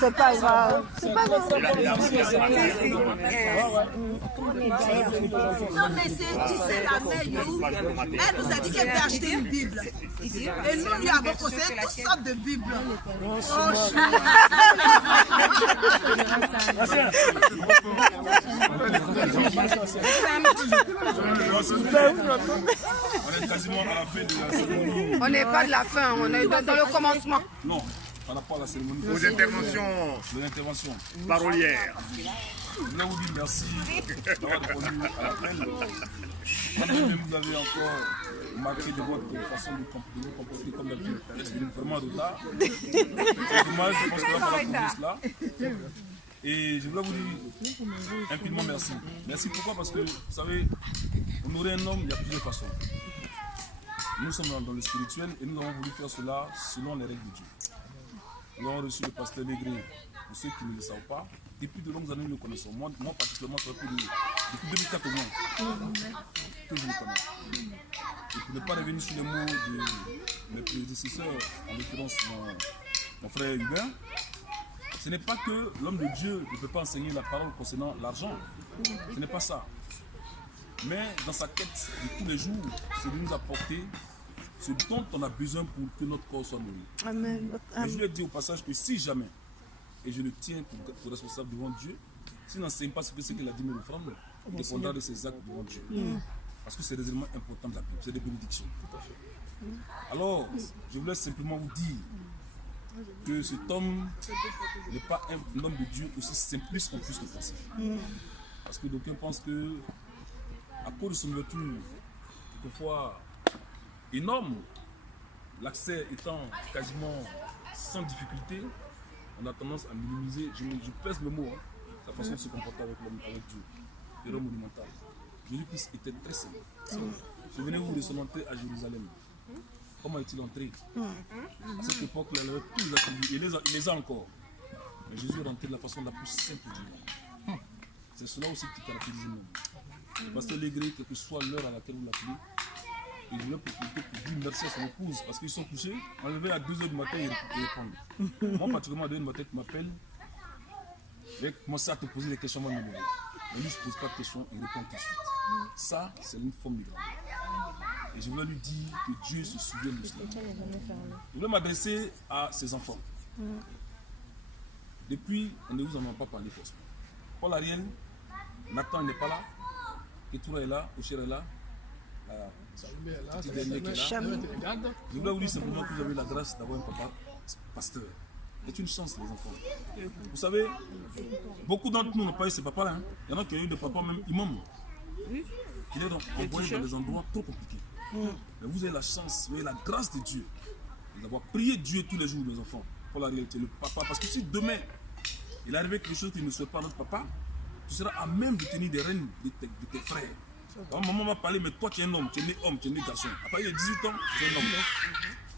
C'est pas grave. C'est pas grave. Non, mais c'est, tu sais, la mère, elle nous a dit qu'elle peut acheter une Bible. Et nous, lui avons conseillé toutes sortes de Bibles. On est quasiment à la fin de la cérémonie. On n'est pas de la fin, on est dans le commencement. Non, par rapport à la cérémonie. Aux interventions parolières. Je voulais vous dire merci d'avoir répondu à l'appel. Vous avez encore marqué de votre façon de vous comporter comme d'habitude. C'est vraiment de là. C'est dommage, je pense qu'on va pas la cela. Et je voulais vous dire infiniment merci. Merci pourquoi? Parce que vous savez, honorer un homme, il y a plusieurs façons. Nous sommes dans le spirituel et nous avons voulu faire cela selon les règles de Dieu. Nous avons reçu le pasteur Légré, pour ceux qui ne le savent pas. Depuis de longues années, nous le connaissons. Moi particulièrement, ça fait depuis 2004 au moins que je le connais. Et pour ne pas revenir sur les mots de mes prédécesseurs, en l'occurrence mon frère Hubert, ce n'est pas que l'homme de Dieu ne peut pas enseigner la parole concernant l'argent. Ce n'est pas ça. Mais dans sa quête de tous les jours, c'est de nous apporter ce dont on a besoin pour que notre corps soit nourri. Amen. Et je lui ai dit au passage que si jamais, et je le tiens pour responsable devant Dieu, s'il n'enseigne pas ce que c'est qu'il a dit, mais l'offrande, il dépendra de ses actes devant Dieu. Parce que c'est des éléments importants de la Bible, c'est des bénédictions. Alors, je voulais simplement vous dire que cet homme n'est pas un homme de Dieu aussi simpliste qu'on puisse le penser. Parce que d'aucuns pensent que, à cause de son ouverture, quelquefois énorme, l'accès étant quasiment sans difficulté, on a tendance à minimiser, je pèse le mot, la façon de se comporter avec l'homme, avec Dieu. Erreur monumentale. Jésus-Christ était très simple. Souvenez-vous de son entrée à Jérusalem. Comment est-il entré? À cette époque-là, il avait tous les attributs, il les a encore. Mais Jésus est rentré de la façon la plus simple du monde. C'est cela aussi qui caractérise nous. Le pasteur Légré, quelle que soit l'heure à laquelle vous l'appelez, il voulait profiter pour dire merci à son épouse parce qu'ils sont couchés. On est levé à 2h du matin et ils répondent. Moi, particulièrement, à 2h du matin, tu m'appelles. Je vais commencer à te poser des questions. Mais lui, je ne pose pas de questions, il répond tout de suite. Ça, c'est une forme de grâce. Et je voulais lui dire que Dieu se souvient de cela. Je voulais m'adresser à ses enfants. Depuis, on ne vous en a pas parlé forcément. Paul Ariel, Nathan n'est pas là. Ketoura est là, Ocher est là. Petit dernier qui est là. Je voulais vous dire simplement que vous avez la grâce d'avoir un papa pasteur. C'est une chance, les enfants. Vous savez, beaucoup d'entre nous n'ont pas eu ces papas-là. Il y en a qui ont eu des papas même imams. Qui les ont envoyés dans des endroits trop compliqués. Mais vous avez la chance, vous avez la grâce de Dieu d'avoir prié Dieu tous les jours, mes enfants, pour la réalité, le papa. Parce que si demain, il arrivait quelque chose qui ne souhaite pas notre papa, tu seras à même de tenir des rênes de tes frères. Alors, maman m'a parlé, mais toi tu es un homme, tu es né homme, tu es né garçon. Après il y a 18 ans, tu es un homme.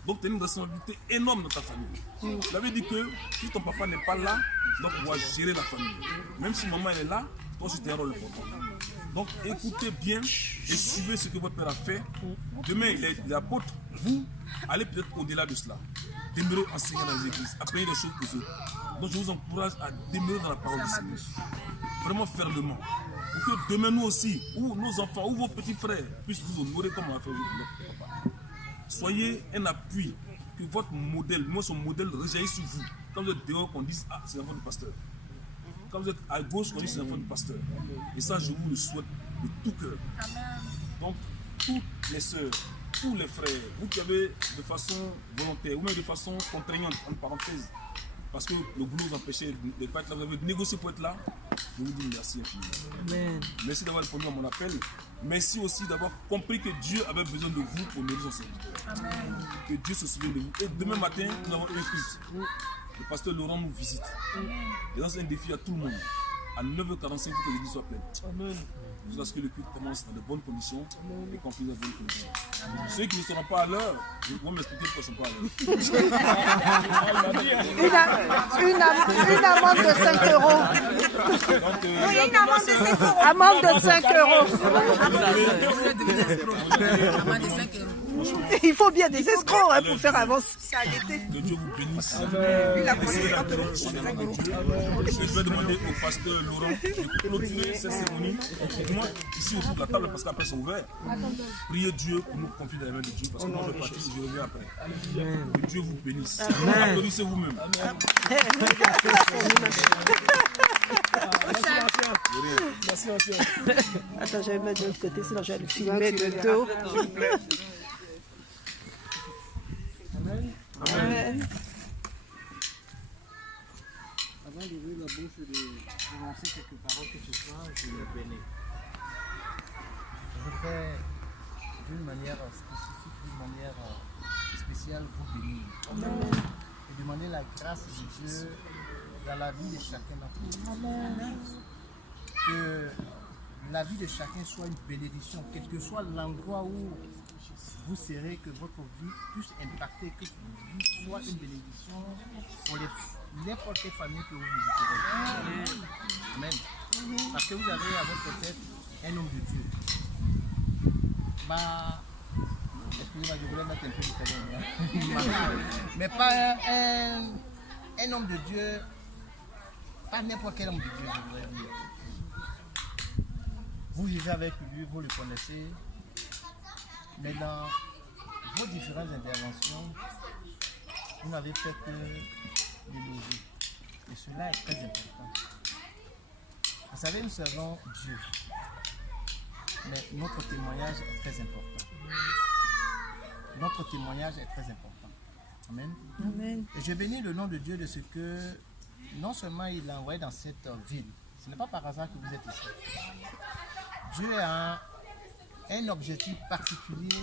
Donc tu as une responsabilité énorme dans ta famille. Ça veut dire que si ton papa n'est pas là, donc tu dois gérer la famille. Même si maman elle est là, toi aussi tu as un rôle important. Donc écoutez bien et suivez ce que votre père a fait. Demain il est apôtre, vous allez peut-être au-delà de cela. Demeurer enseignant dans les églises, apprendre des choses aux autres. Donc je vous encourage à demeurer dans la parole du Seigneur. Vraiment fermement. Pour que demain nous aussi, ou nos enfants, ou vos petits frères puissent vous honorer comme on a fait aujourd'hui notre papa. Soyez un appui, que votre modèle, moi son modèle rejaillisse sur vous. Quand vous êtes dehors, qu'on dise ah c'est l'enfant du pasteur. Quand vous êtes à gauche, qu'on dise c'est l'enfant du pasteur. Et ça je vous le souhaite de tout cœur. Donc toutes les sœurs, tous les frères, vous qui avez de façon volontaire ou même de façon contraignante, en parenthèse, parce que le boulot vous empêchait de ne pas être là, vous avez négocié pour être là, je vous dis merci infiniment. Amen. Merci d'avoir répondu à mon appel. Merci aussi d'avoir compris que Dieu avait besoin de vous pour nourrir son serviteur. Que Dieu se souvienne de vous. Et demain matin, nous avons une culte. Le pasteur Laurent nous visite. Et là, c'est un défi à tout le monde. À 9h45, il faut que l'église soit pleine. Amen. Jusqu'à ce que le culte commence dans de bonnes conditions et qu'on finisse dans de bonnes conditions. Ceux qui ne seront pas à l'heure, je vais m'expliquer pourquoi ils ne sont pas à l'heure. Une amende de 5 euros. Donc, Oui, une amende de 5 euros. Amende de 5 euros. Amende de 5 euros. Il faut bien des escrocs hein, pour faire avancer. Que Dieu vous bénisse. Il a commencé à te repousser. Je vais demander au pasteur Laurent de clôturer cette cérémonie. Moi, ici autour de la table, parce qu'après c'est ouvert. Priez Dieu pour nous confier dans les mains de Dieu, parce que moi je vais partir, je reviens après. Que Dieu vous bénisse. Applaudissez vous-même. Merci, ancien. Attends, je vais mettre de l'autre côté, sinon je vais le filmer de dos. Amen. Avant d'ouvrir la bouche et de prononcer quelques paroles que ce soir, je le bénis. Je fais d'une manière spécifique, d'une manière spéciale vous bénir. Et demander la grâce de Dieu dans la vie de chacun d'entre nous. Que la vie de chacun soit une bénédiction, quel que soit l'endroit où vous serez, que votre vie puisse impacter, que votre vie soit une bénédiction pour n'importe quelle famille que vous visiterez. Amen. Parce que vous avez à votre tête un homme de Dieu. Excusez-moi, je voulais mettre un peu de talent. Mais pas un homme de Dieu, pas n'importe quel homme de Dieu, je voudrais dire. Vous vivez avec lui, vous le connaissez, mais dans vos différentes interventions, vous n'avez fait que l'éloger. Et cela est très important. Vous savez, nous servons Dieu, mais notre témoignage est très important. Notre témoignage est très important. Amen. Amen. Et je bénis le nom de Dieu de ce que non seulement il l'a envoyé dans cette ville, ce n'est pas par hasard que vous êtes ici. Dieu a un objectif particulier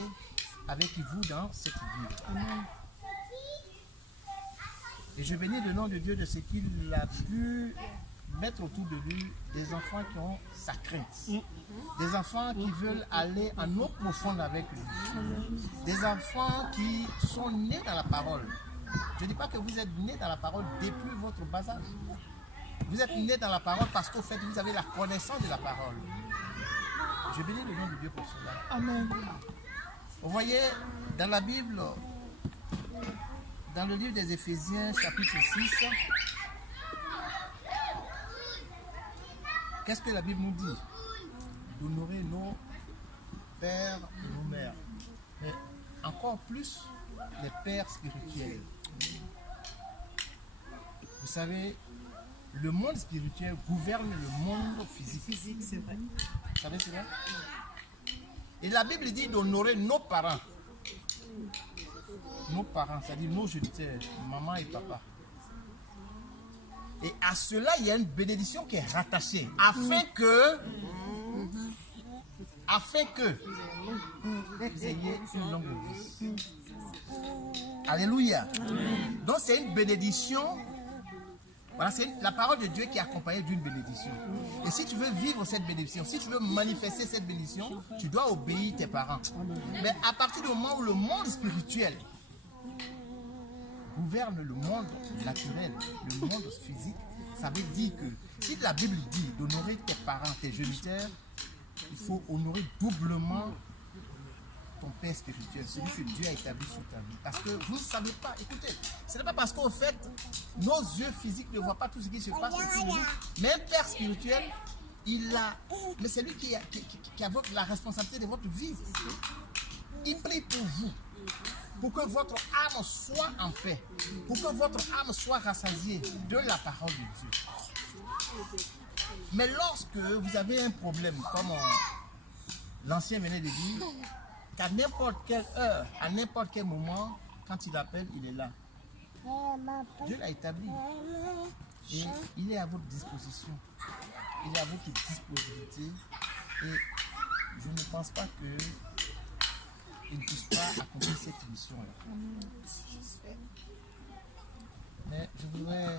avec vous dans cette ville. Amen. Et je bénis le nom de Dieu de ce qu'il a pu mettre autour de lui des enfants qui ont sa crainte. Des enfants qui veulent aller en eau profonde avec lui. Des enfants qui sont nés dans la parole. Je ne dis pas que vous êtes nés dans la parole depuis votre bas âge. Vous êtes nés dans la parole parce qu'au fait, vous avez la connaissance de la parole. Je bénis le nom de Dieu pour cela. Amen. Vous voyez, dans la Bible, dans le livre des Éphésiens, chapitre 6, qu'est-ce que la Bible nous dit? D'honorer nos pères et nos mères. Mais encore plus, les pères spirituels. Vous savez, le monde spirituel gouverne le monde physique. C'est vrai. Vous savez cela? Et la Bible dit d'honorer nos parents. Nos parents, c'est-à-dire nos géniteurs, maman et papa. Et à cela, il y a une bénédiction qui est rattachée. Afin que vous ayez une longue vie. Alléluia. Donc c'est une bénédiction. Voilà, c'est la parole de Dieu qui est accompagnée d'une bénédiction. Et si tu veux vivre cette bénédiction, si tu veux manifester cette bénédiction, tu dois obéir tes parents. Mais à partir du moment où le monde spirituel gouverne le monde naturel, le monde physique, ça veut dire que si la Bible dit d'honorer tes parents, tes géniteurs, il faut honorer doublement ton père spirituel, celui que Dieu a établi sur ta vie. Parce que vous ne savez pas, écoutez, ce n'est pas parce qu'au fait, nos yeux physiques ne voient pas tout ce qui se passe autour de nous. Mais un père spirituel, mais c'est lui qui a la responsabilité de votre vie. Il prie pour vous, pour que votre âme soit en paix, pour que votre âme soit rassasiée de la parole de Dieu. Mais lorsque vous avez un problème, comme l'ancien venait de dire, qu'à n'importe quelle heure, à n'importe quel moment, quand il appelle, il est là. Dieu l'a établi. Et il est à votre disposition. Il est à votre disponibilité. Et je ne pense pas qu'il ne puisse pas accomplir cette mission-là. Mais je voudrais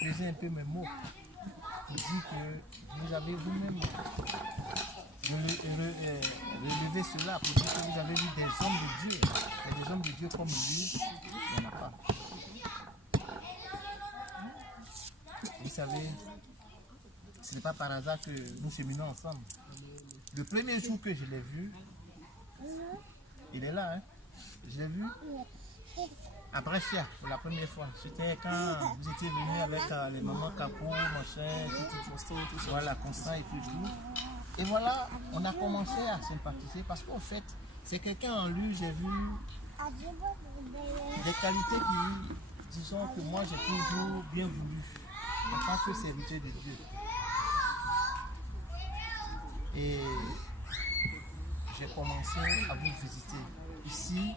poser un peu mes mots pour dire que vous avez vous-même relevé cela, pour dire que vous avez vu des hommes de Dieu. Et des hommes de Dieu comme lui, il n'y en a pas. Vous savez, ce n'est pas par hasard que nous cheminons ensemble. Le premier jour que je l'ai vu, Il est là, hein. Je l'ai vu à Brescia pour la première fois. C'était quand vous étiez venu avec les mamans Capo, machin, tout. Voilà, Constant et tout. Et voilà, on a commencé à sympathiser parce qu'en fait, c'est quelqu'un en lui, j'ai vu des qualités qui, disons que moi j'ai toujours bien voulu en tant que serviteur de Dieu. Et j'ai commencé à vous visiter. Ici,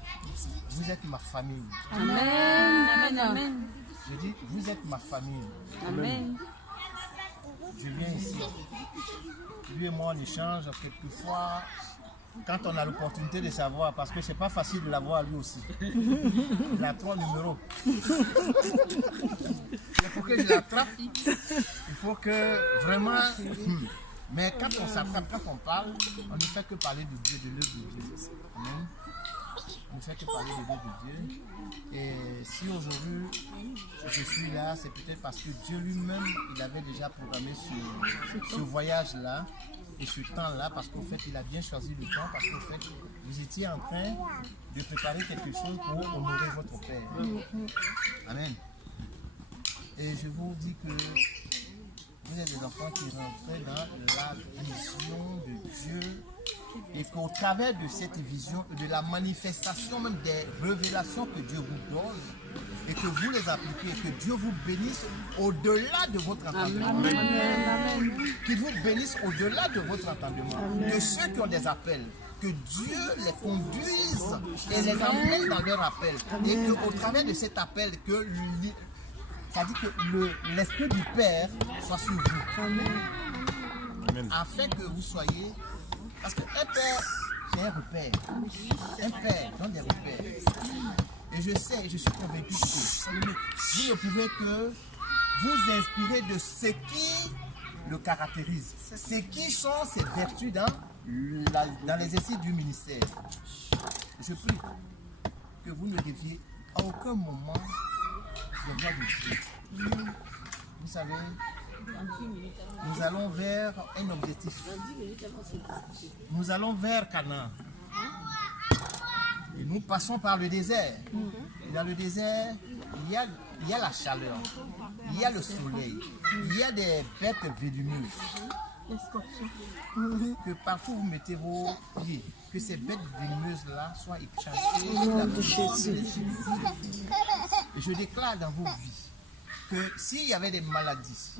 vous êtes ma famille. Amen. Amen. Amen. Je dis, vous êtes ma famille. Amen. Je viens ici. Lui et moi, on échange quelquefois quand on a l'opportunité de savoir, parce que c'est pas facile de l'avoir lui aussi. Il a 3 numéros. Mais pour que je l'attrape, il faut que vraiment. Mais quand on s'attrape, quand on parle, on ne fait que parler de Dieu, de l'œuvre de Dieu. Amen. On ne fait que parler de l'œuvre de Dieu. Et si aujourd'hui je suis là, c'est peut-être parce que Dieu lui-même, il avait déjà programmé ce voyage-là et ce temps-là, parce qu'au fait, il a bien choisi le temps, parce qu'au fait, vous étiez en train de préparer quelque chose pour honorer votre Père. Amen. Et je vous dis que vous êtes des enfants qui rentrent dans la vision de Dieu et qu'au travers de cette vision, de la manifestation même des révélations que Dieu vous donne et que vous les appliquez et que Dieu vous bénisse au-delà de votre entendement. Qu'il vous bénisse au-delà de votre entendement. De ceux qui ont des appels, que Dieu les conduise et les emmène dans leur appel. Et qu'au travers de cet appel, que ça dit que l'Esprit du Père soit sur vous. Amen. Afin que vous soyez... Parce qu'un père, c'est un repère. Un père donne des repères. Et je sais, je suis convaincu que vous ne pouvez que vous inspirer de ce qui le caractérise. Ce qui sont ses vertus dans l'exercice du ministère. Je prie que vous ne deviez à aucun moment de voix de Dieu. Vous savez, nous allons vers un objectif. Nous allons vers Canaan. Et nous passons par le désert. Et dans le désert, il y a la chaleur, il y a le soleil, il y a des bêtes venimeuses. Que partout vous mettez vos pieds, que ces bêtes venimeuses-là soient échassées. Et je déclare dans vos vies que s'il y avait des maladies,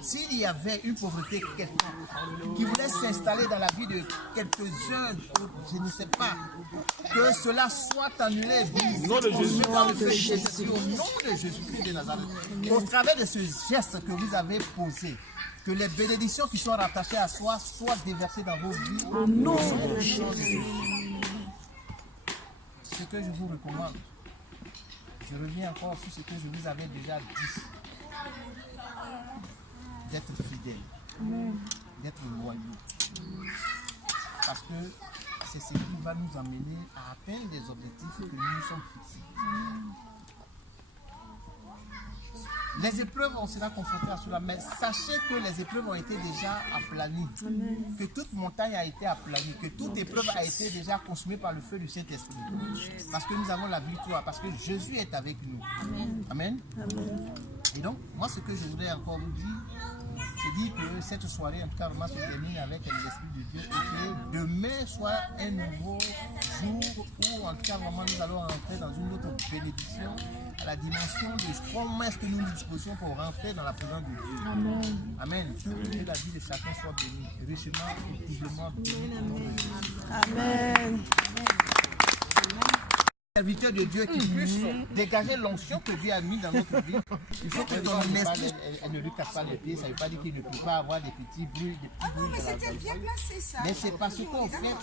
s'il y avait une pauvreté quelconque qui voulait s'installer dans la vie de quelques-uns, je ne sais pas, que cela soit annulé au nom de Jésus, au nom de Jésus-Christ de Nazareth. Au travers de ce geste que vous avez posé, que les bénédictions qui sont rattachées à soi soient déversées dans vos vies. Au nom de Jésus. Ce que je vous recommande, je reviens encore sur ce que je vous avais déjà dit. D'être fidèle, d'être loyaux. Parce que c'est ce qui va nous amener à atteindre des objectifs que nous nous sommes fixés. Les épreuves, on sera confronté à cela, mais sachez que les épreuves ont été déjà aplanies. Que toute montagne a été aplanie, que toute épreuve a été déjà consumée par le feu du Saint-Esprit. Parce que nous avons la victoire, parce que Jésus est avec nous. Amen. Et donc, moi, ce que je voudrais encore vous dire, c'est dire que cette soirée, en tout cas, vraiment, se termine avec l'Esprit de Dieu et que demain soit un nouveau jour où, en tout cas, vraiment, nous allons rentrer dans une autre bénédiction à la dimension de promesses que nous nous disposons pour rentrer dans la présence de Dieu. Amen. Amen. Que la vie de chacun soit bénie, richement et doublement bénie. Amen. Serviteur de Dieu qui puisse dégager l'onction que Dieu a mis dans notre vie. Il faut que ton esprit elle ne lui casse pas les pieds. Ça ne veut pas dire qu'il ne peut pas avoir des petits bruits, Mais c'était bien placé ça. Mais c'est parce qu'en fait,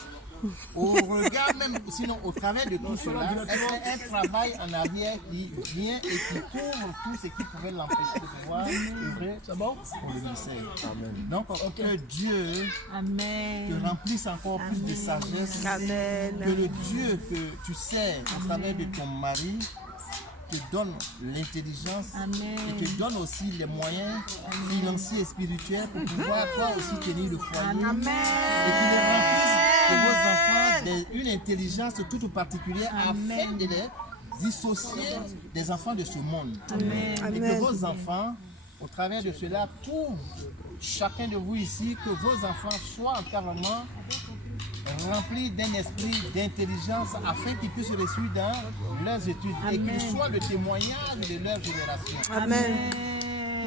au regard même, sinon au travers de tout cela, c'est un travail en arrière qui vient et qui couvre tout ce qui pouvait l'empêcher de pouvoir œuvrer pour le ministère. Amen. Donc que Dieu te remplisse encore plus de sagesse. Amen. Que le Dieu que tu sers à travers de ton mari te donne l'intelligence et te donne aussi les moyens financiers et spirituels pour pouvoir toi aussi tenir le foyer. Amen. Et qu'il les remplisse que vos enfants aient une intelligence toute particulière afin de les dissocier des enfants de ce monde. Et que vos enfants, au travers de cela, tout chacun de vous ici, que vos enfants soient entièrement remplis d'un esprit d'intelligence afin qu'ils puissent réussir dans leurs études et qu'ils soient le témoignage de leur génération. Amen.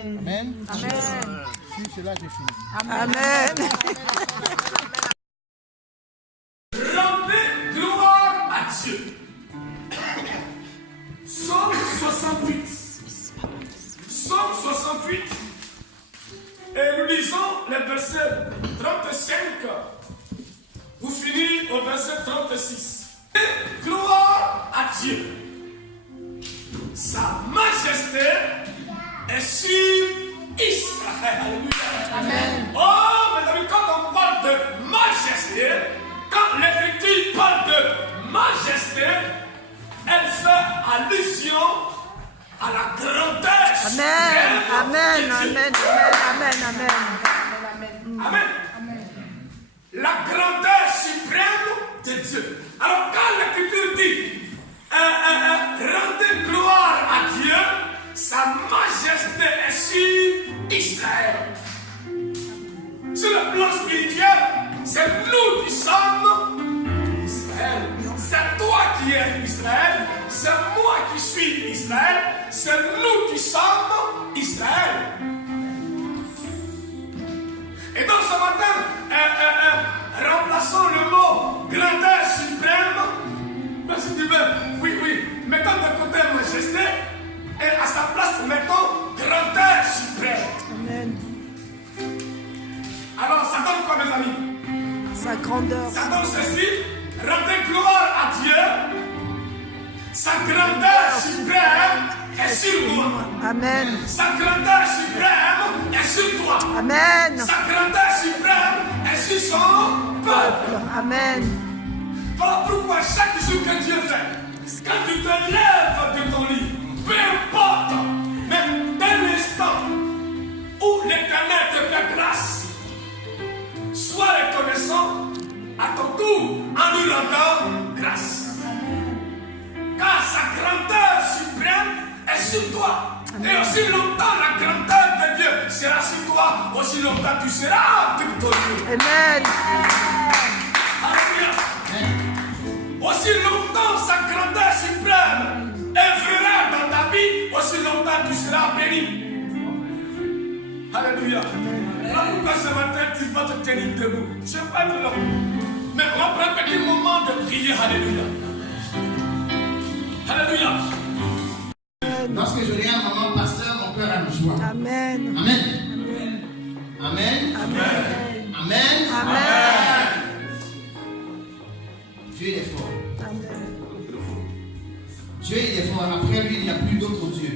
Amen. Sur cela, je finis. Amen. Rendez gloire à Dieu. Psaume 68. Psaume 68. Et nous lisons les versets 35 pour finir au verset 36. Et gloire à Dieu. Sa majesté est sur Israël. Alléluia. Amen. Oh, mes amis, quand on parle de majesté, quand l'Écriture parle de majesté, elle fait allusion à la grandeur. Amen. Amen. Amen. Amen. Amen. Amen. La grandeur suprême de Dieu. Alors quand l'Écriture dit rendez gloire à Dieu, sa majesté est sur Israël. Sur le plan spirituel, c'est nous qui sommes Israël. C'est toi qui es Israël. C'est moi qui suis Israël. C'est nous qui sommes Israël. Et donc ce matin, remplaçons le mot grandeur suprême. Mais si tu veux, oui, mettons de côté majesté et à sa place, mettons grandeur suprême. Amen. Alors ça donne quoi, mes amis? Sa grandeur. Ça donne ceci, rendez gloire à Dieu. Sa grandeur suprême est sur moi. Amen. Sa grandeur suprême est sur toi. Amen. Sa grandeur suprême est sur son peuple. Amen. Voilà pourquoi chaque jour que Dieu fait, quand tu te lèves de ton lit, peu importe, même d'un instant où l'Éternel te fait grâce, sois reconnaissant à ton tour en lui rendant grâce. Car sa grandeur suprême est sur toi. Et aussi longtemps la grandeur de Dieu sera sur toi, aussi longtemps tu seras victorieux. Amen. Alléluia. Aussi longtemps sa grandeur suprême œuvrera dans ta vie, aussi longtemps tu seras béni. Alléluia. Là pourquoi ce matin tu vas te tenir debout. Je ne vais pas être long. Mais on va prendre un petit moment de prière. Alléluia. Alléluia. Lorsque je regarde maman pasteur, mon cœur a une joie. Amen. Amen. Amen. Amen. Amen. Amen. Dieu il est fort. Amen. Dieu il est fort. Après lui, il n'y a plus d'autre Dieu.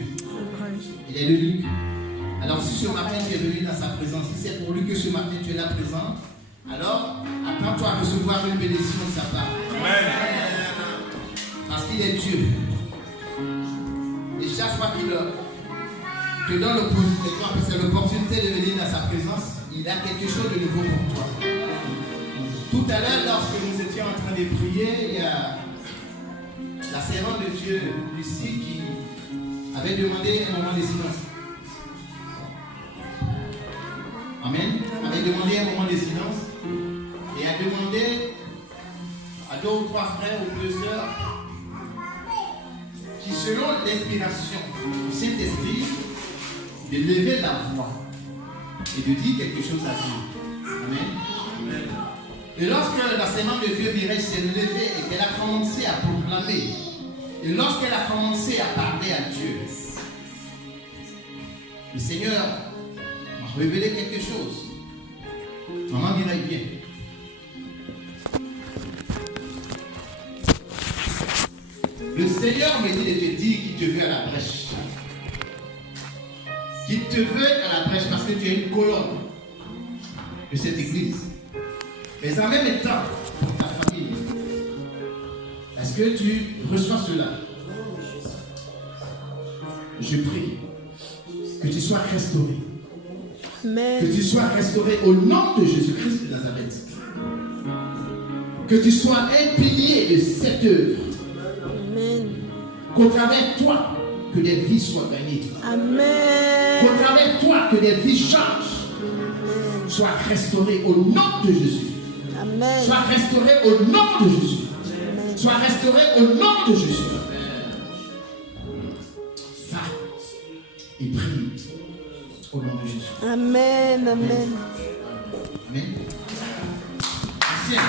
Il est l'unique. Alors si ce matin tu es venu dans sa présence, si c'est pour lui que ce matin tu es là présent, alors attends-toi à recevoir une bénédiction de sa part. Amen. Parce qu'il est Dieu. Et chaque fois qu'il te donne l'opportunité de venir dans sa présence, il a quelque chose de nouveau pour toi. Tout à l'heure, lorsque nous étions en train de prier, il y a la servante de Dieu, Lucie, qui avait demandé un moment de silence. Amen. Avait demandé un moment de silence et a demandé à 2 ou 3 frères ou 2 sœurs qui, selon l'inspiration du Saint-Esprit, de lever la voix et de dire quelque chose à Dieu. Amen. Et lorsque la servante de Dieu Mireille s'est levée et qu'elle a commencé à proclamer, et lorsqu'elle a commencé à parler à Dieu, le Seigneur m'a révélé quelque chose. Maman Mireille, viens. Le Seigneur me dit de te dire qu'il te veut à la brèche. Qu'il te veut à la brèche parce que tu es une colonne de cette église. Mais en même temps, pour ta famille. Est-ce que tu reçois cela? Je prie que tu sois restauré. Amen. Que tu sois restauré au nom de Jésus-Christ de Nazareth. que tu sois un pilier de cette œuvre. Amen. Qu'au travers de toi, que des vies soient gagnées. Amen. Qu'au travers de toi, que des vies changent. Soient restaurées au nom de Jésus. Amen. Soient restaurées au nom de Jésus. Soient restaurées au nom de Jésus. Va et prie au nom de Jésus. Amen. Amen. Amen. Ancien.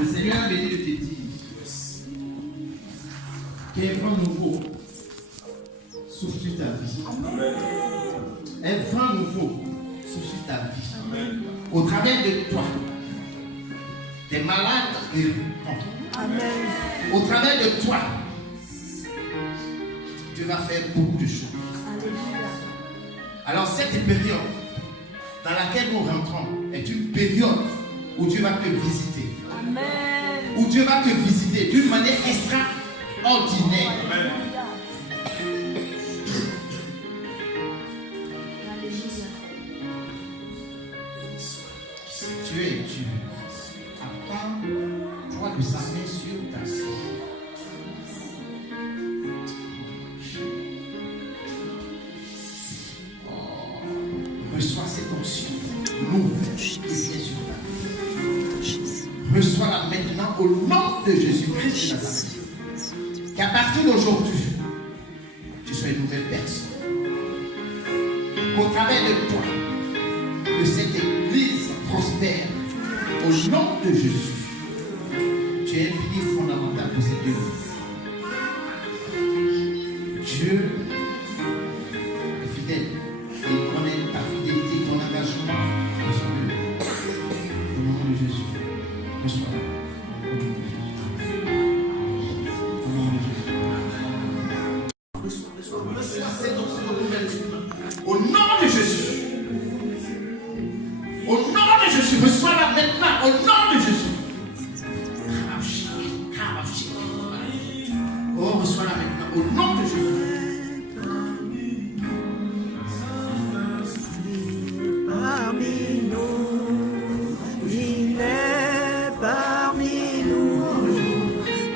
Le Seigneur m'a dit de te dire qu'un vent nouveau souffle sur ta vie. Un vent nouveau souffle sur ta vie. Au travers de toi, des malades iront. Amen. Au travers de toi, Dieu va faire beaucoup de choses. Alors cette période dans laquelle nous rentrons est une période où Dieu va te visiter. Amen. Où Dieu va te visiter d'une manière extraordinaire. Amen. Tu es Dieu. Apprends-toi de sa main sur ta vie. Reçois cette onction nouvelle qui vient sur ta vie. Reçois-la maintenant au nom de Jésus-Christ de Nazareth. Qu'à partir d'aujourd'hui, tu sois une nouvelle personne. Qu'au travers de toi, que cette église prospère au nom de Jésus. Tu es un pilier fondamental de cette église. Dieu est fidèle. Il connaît ta fidélité, ton engagement. Au nom de Jésus. Reçois. Au nom de Jésus. Reçois cette onction nouvelle. Au nom de Jésus. Au nom de Jésus. Reçois-la maintenant. Au nom de Jésus. Oh, reçois-la maintenant. Au nom de Jésus. Parmi nous, il est parmi nous,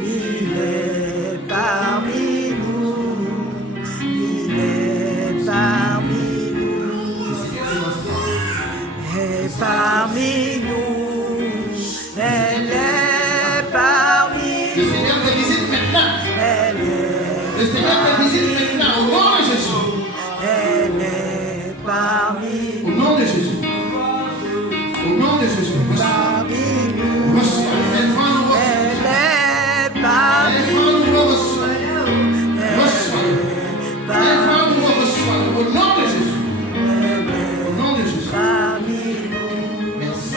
il est parmi nous, il est parmi nous, et parmi nous, elle est parmi Le nous, Seigneur te visite maintenant. elle est, Le Seigneur te visite maintenant. Au nom de Jésus. elle est parmi Au nom de Jésus. Au nom de Jésus. Reçois. Reçois. Elle va nous recevoir. elle est parmi Elle va nous recevoir. Reçois. Elle va nous recevoir. Au nom de Jésus. Au nom de Jésus. parmi nous, Merci.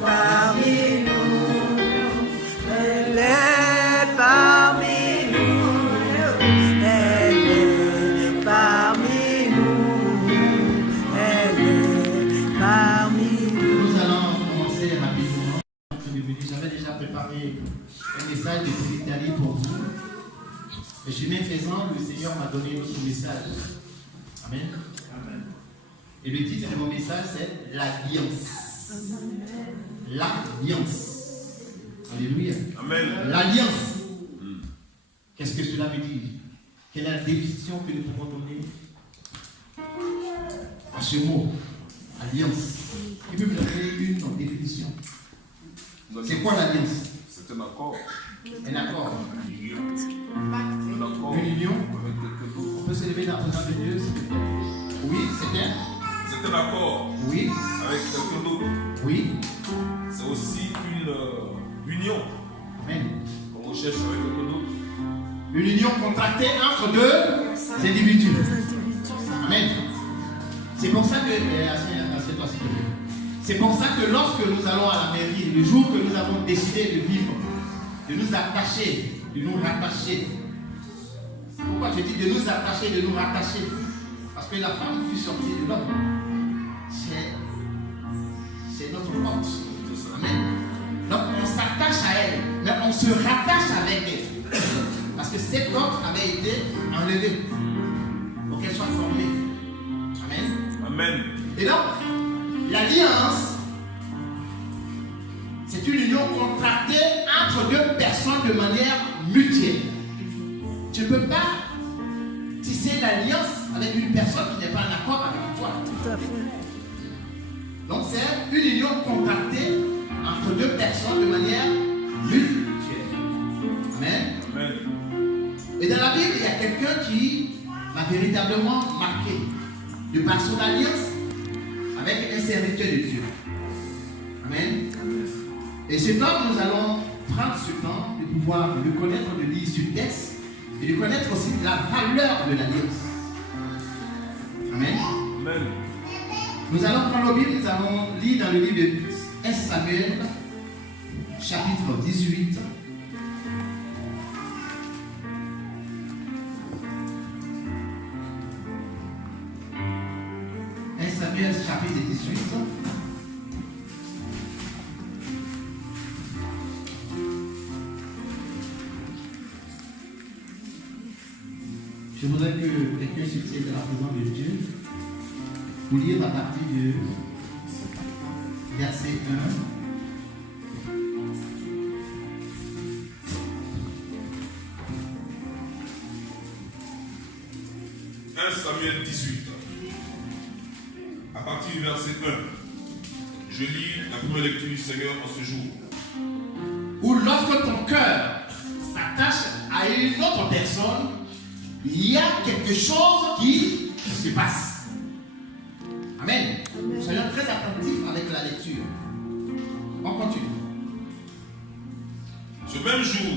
parmi nous, elle est parmi nous, elle est parmi nous, elle est parmi nous. Nous allons commencer rapidement. J'avais déjà préparé un message de Philippe pour vous. Et chemin faisant, le Seigneur m'a donné ce message. Amen. Et le titre de mon message, c'est l'Alliance. L'Alliance. Alléluia. Amen. L'Alliance. Qu'est-ce que cela veut dire? Quelle est la définition que nous pouvons donner à ce mot? Alliance. Qui peut me donner une définition? C'est quoi l'alliance? C'est un accord. Un accord. Un accord. Une union. Avec quelqu'un d'autre. On peut se lever dans le nom de Dieu. Oui, c'est un. C'est un accord Oui, avec quelqu'un d'autre. oui. C'est aussi une union Amen. qu'on recherche avec quelqu'un d'autre. Une union contractée entre deux individus. Amen. C'est pour ça que. Assieds-toi, s'il te plaît. C'est pour ça que lorsque nous allons à la mairie, le jour que nous avons décidé de vivre, de nous attacher, de nous rattacher. Pourquoi je dis de nous attacher, de nous rattacher? Parce que la femme fut sortie de l'homme. C'est notre porte. Amen. Donc on s'attache à elle, mais on se rattache avec elle. Parce que cette porte avait été enlevée pour qu'elle soit formée. Amen. Amen. Et donc, l'alliance C'est une union contractée entre deux personnes de manière mutuelle. Tu ne peux pas tisser l'alliance avec une personne qui n'est pas en accord avec toi. Tout à fait. Donc c'est une union contractée entre deux personnes de manière mutuelle. Amen. Amen. Et dans la Bible, il y a quelqu'un qui m'a véritablement marqué de par son alliance avec un serviteur de Dieu. Amen. Et ce temps, nous allons prendre ce temps de pouvoir le connaître, de lire ce texte et de connaître aussi la valeur de l'alliance. Amen. Amen. Nous allons prendre la Bible, nous allons lire dans le livre de 1 Samuel, chapitre 18. Samuel, chapitre 18. Je voudrais que quelqu'un se tienne dans la présence de Dieu pour lire à partir de verset 1. 1 Samuel 18. À partir du verset 1, je lis la première lecture du Seigneur en ce jour. Ou lorsque ton cœur s'attache à une autre personne, il y a quelque chose qui se passe. Amen. Soyons très attentifs avec la lecture. On continue. Ce même jour,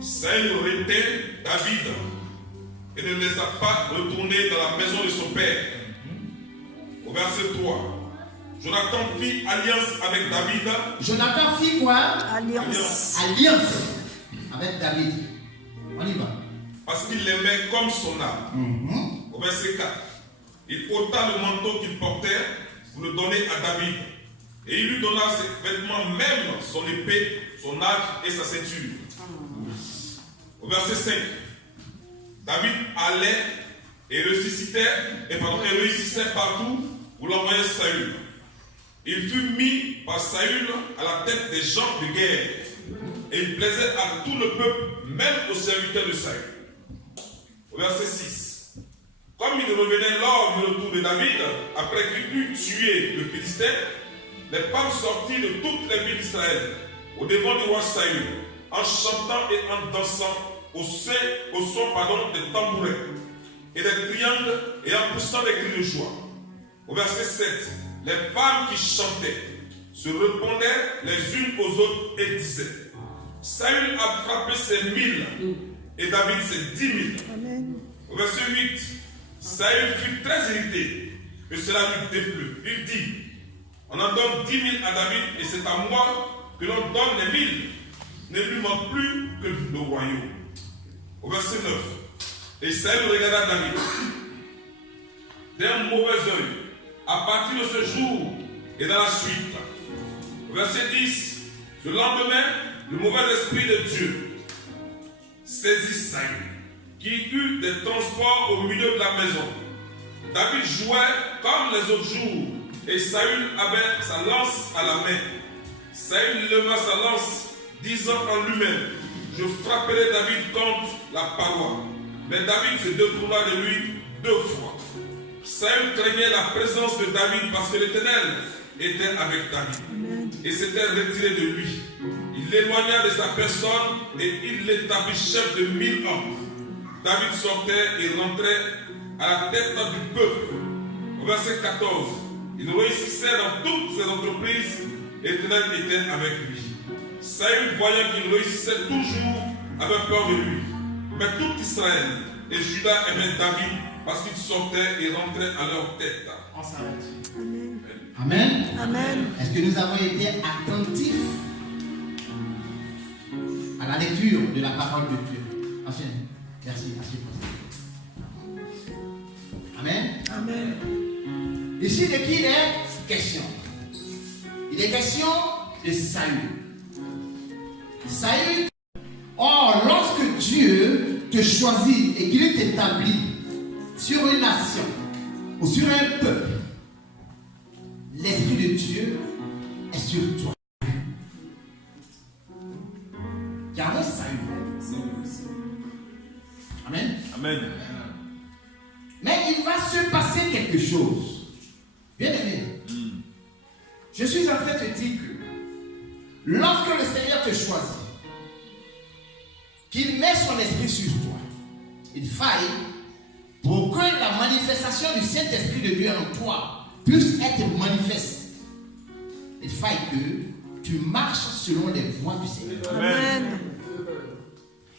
Saül retint David et ne laissa pas retourner dans la maison de son père. Au verset 3, Jonathan fit alliance avec David. Jonathan fit quoi? Alliance. Alliance avec David. On y va. Parce qu'il l'aimait comme son âme. Au verset 4, il ôta le manteau qu'il portait pour le donner à David. Et il lui donna ses vêtements, même son épée, son arc et sa ceinture. Au verset 5, David allait et réussissait partout où l'envoyait Saül. Il fut mis par Saül à la tête des gens de guerre. Et il plaisait à tout le peuple, même aux serviteurs de Saül. Au verset 6. Comme il revenait lors du retour de David, après qu'il eut tué le Philistin, les femmes sortirent de toutes les villes d'Israël, au devant du roi Saül, en chantant et en dansant au son des tambourins et des triangles et en poussant des cris de joie. Au verset 7, les femmes qui chantaient se répondaient les unes aux autres et disaient: Saül a frappé ses 1000 et David ses 10 000. Amen. Au verset 8, Saül fut très irrité et cela lui déplut. Il dit: on en donne 10 000 à David et c'est à moi que l'on donne les 1000. Ne lui manque plus que le royaume. Au verset 9, et Saül regarda David d'un mauvais œil à partir de ce jour et dans la suite. Au verset 10, le lendemain, le mauvais esprit de Dieu saisit Saül, qui eut des transports au milieu de la maison. David jouait comme les autres jours, et Saül avait sa lance à la main. Saül leva sa lance, disant en lui-même: je frapperai David contre la paroi. Mais David se détourna de lui 2 fois. Saül craignait la présence de David parce que l'Éternel était avec David et s'était retiré de lui. Il l'éloigna de sa personne et il l'établit chef de 1000 hommes. David sortait et rentrait à la tête du peuple. Au verset 14, il réussissait dans toutes ses entreprises et l'Éternel était avec lui. Saül, voyant qu'il réussissait toujours, avait peur de lui. Mais tout Israël et Juda aimaient David parce qu'il sortait et rentrait à leur tête. On s'arrête. Amen. Amen. Amen. Est-ce que nous avons été attentifs à la lecture de la parole de Dieu? Enchaîne. Merci. Amen. Amen. Ici, de qui il est question? Il est question de Saül. Saül. Or, lorsque Dieu te choisit et qu'il t'établit sur une nation ou sur un peuple, l'Esprit de Dieu est sur toi. Amen. Mais il va se passer quelque chose. Bien aimé. Je suis en train de te dire que lorsque le Seigneur te choisit, qu'il met son esprit sur toi, il faille pour que la manifestation du Saint-Esprit de Dieu en toi puisse être manifeste. Il faille que tu marches selon les voies du Seigneur. Amen.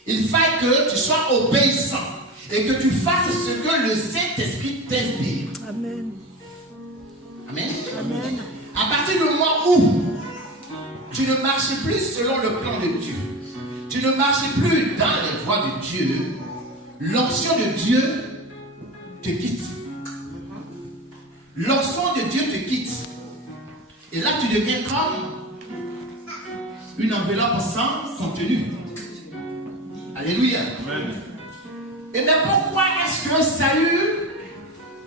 Il faille que tu sois obéissant et que tu fasses ce que le Saint-Esprit t'inspire. Amen. Amen. Amen. À partir du moment où tu ne marches plus selon le plan de Dieu, tu ne marches plus dans les voies de Dieu, l'onction de Dieu te quitte. L'onction de Dieu te quitte. Et là, tu deviens comme une enveloppe sans contenu. Alléluia. Amen. Et mais pourquoi est-ce que Saül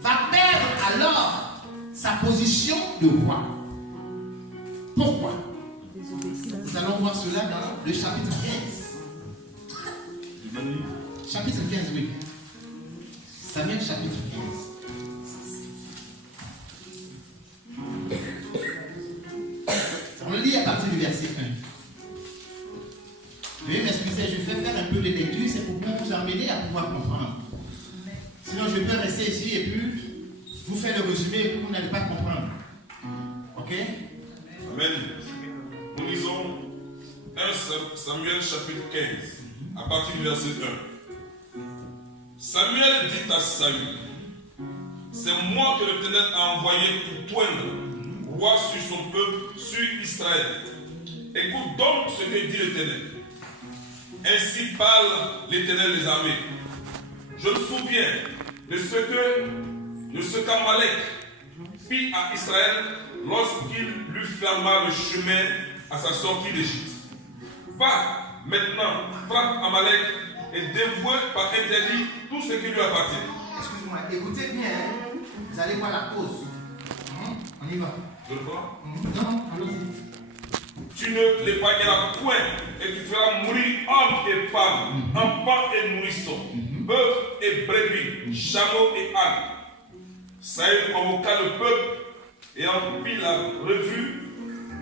va perdre alors sa position de roi? Pourquoi? Nous allons voir cela dans le chapitre 15. Chapitre 15, oui. Samuel chapitre 15. On lit à partir du verset 1. Veuillez m'excuser, je vais faire un peu de lecture, c'est pour vous amener à pouvoir comprendre. Sinon, je peux rester ici et puis vous faire le résumé et vous n'allez pas comprendre. Ok? Amen. Nous lisons 1 Samuel chapitre 15, à partir du verset 1. Samuel dit à Saül, c'est moi que l'Éternel a envoyé pour poindre roi sur son peuple, sur Israël. Écoute donc ce que dit l'Éternel. Ainsi parle l'Éternel des armées. Je me souviens de ce qu'Amalek fit à Israël lorsqu'il lui ferma le chemin à sa sortie d'Égypte. Va maintenant, frappe Amalek et dévoue par interdit tout ce qui lui appartient. Excuse-moi, écoutez bien, vous allez voir la pause. On y va. Je le vois. Non, allons-y. Tu ne l'épargneras point et tu feras mourir hommes et femmes, enfants et nourrissons, bœufs et brebis, chameaux et ânes. Saül convoqua le peuple et en fit la revue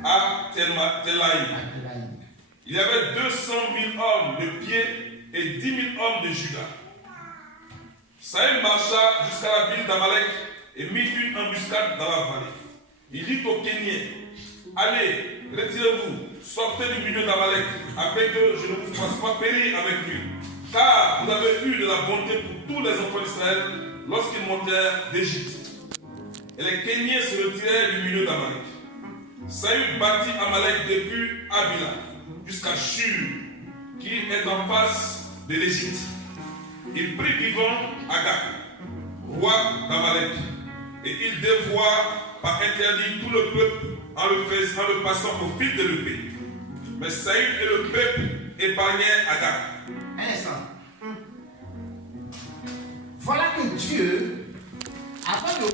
à Telaïm. Il y avait 200 000 hommes de pied et 10 000 hommes de Juda. Saül marcha jusqu'à la ville d'Amalek et mit une embuscade dans la vallée. Il dit aux Kéniens, allez, retirez-vous, sortez du milieu d'Amalek, afin que je ne vous fasse pas périr avec lui. Car vous avez eu de la bonté pour tous les enfants d'Israël lorsqu'ils montèrent d'Égypte. Et les Kéniens se retirèrent du milieu d'Amalek. Saül bâtit Amalek depuis Abila jusqu'à Shur, qui est en face de l'Égypte. Il prit vivant Agag, roi d'Amalek, et il dévoua par interdit tout le peuple en le passant au fil de l'épée. Mais Saül et le peuple épargnèrent Agag. Un instant. Voilà que Dieu, avant de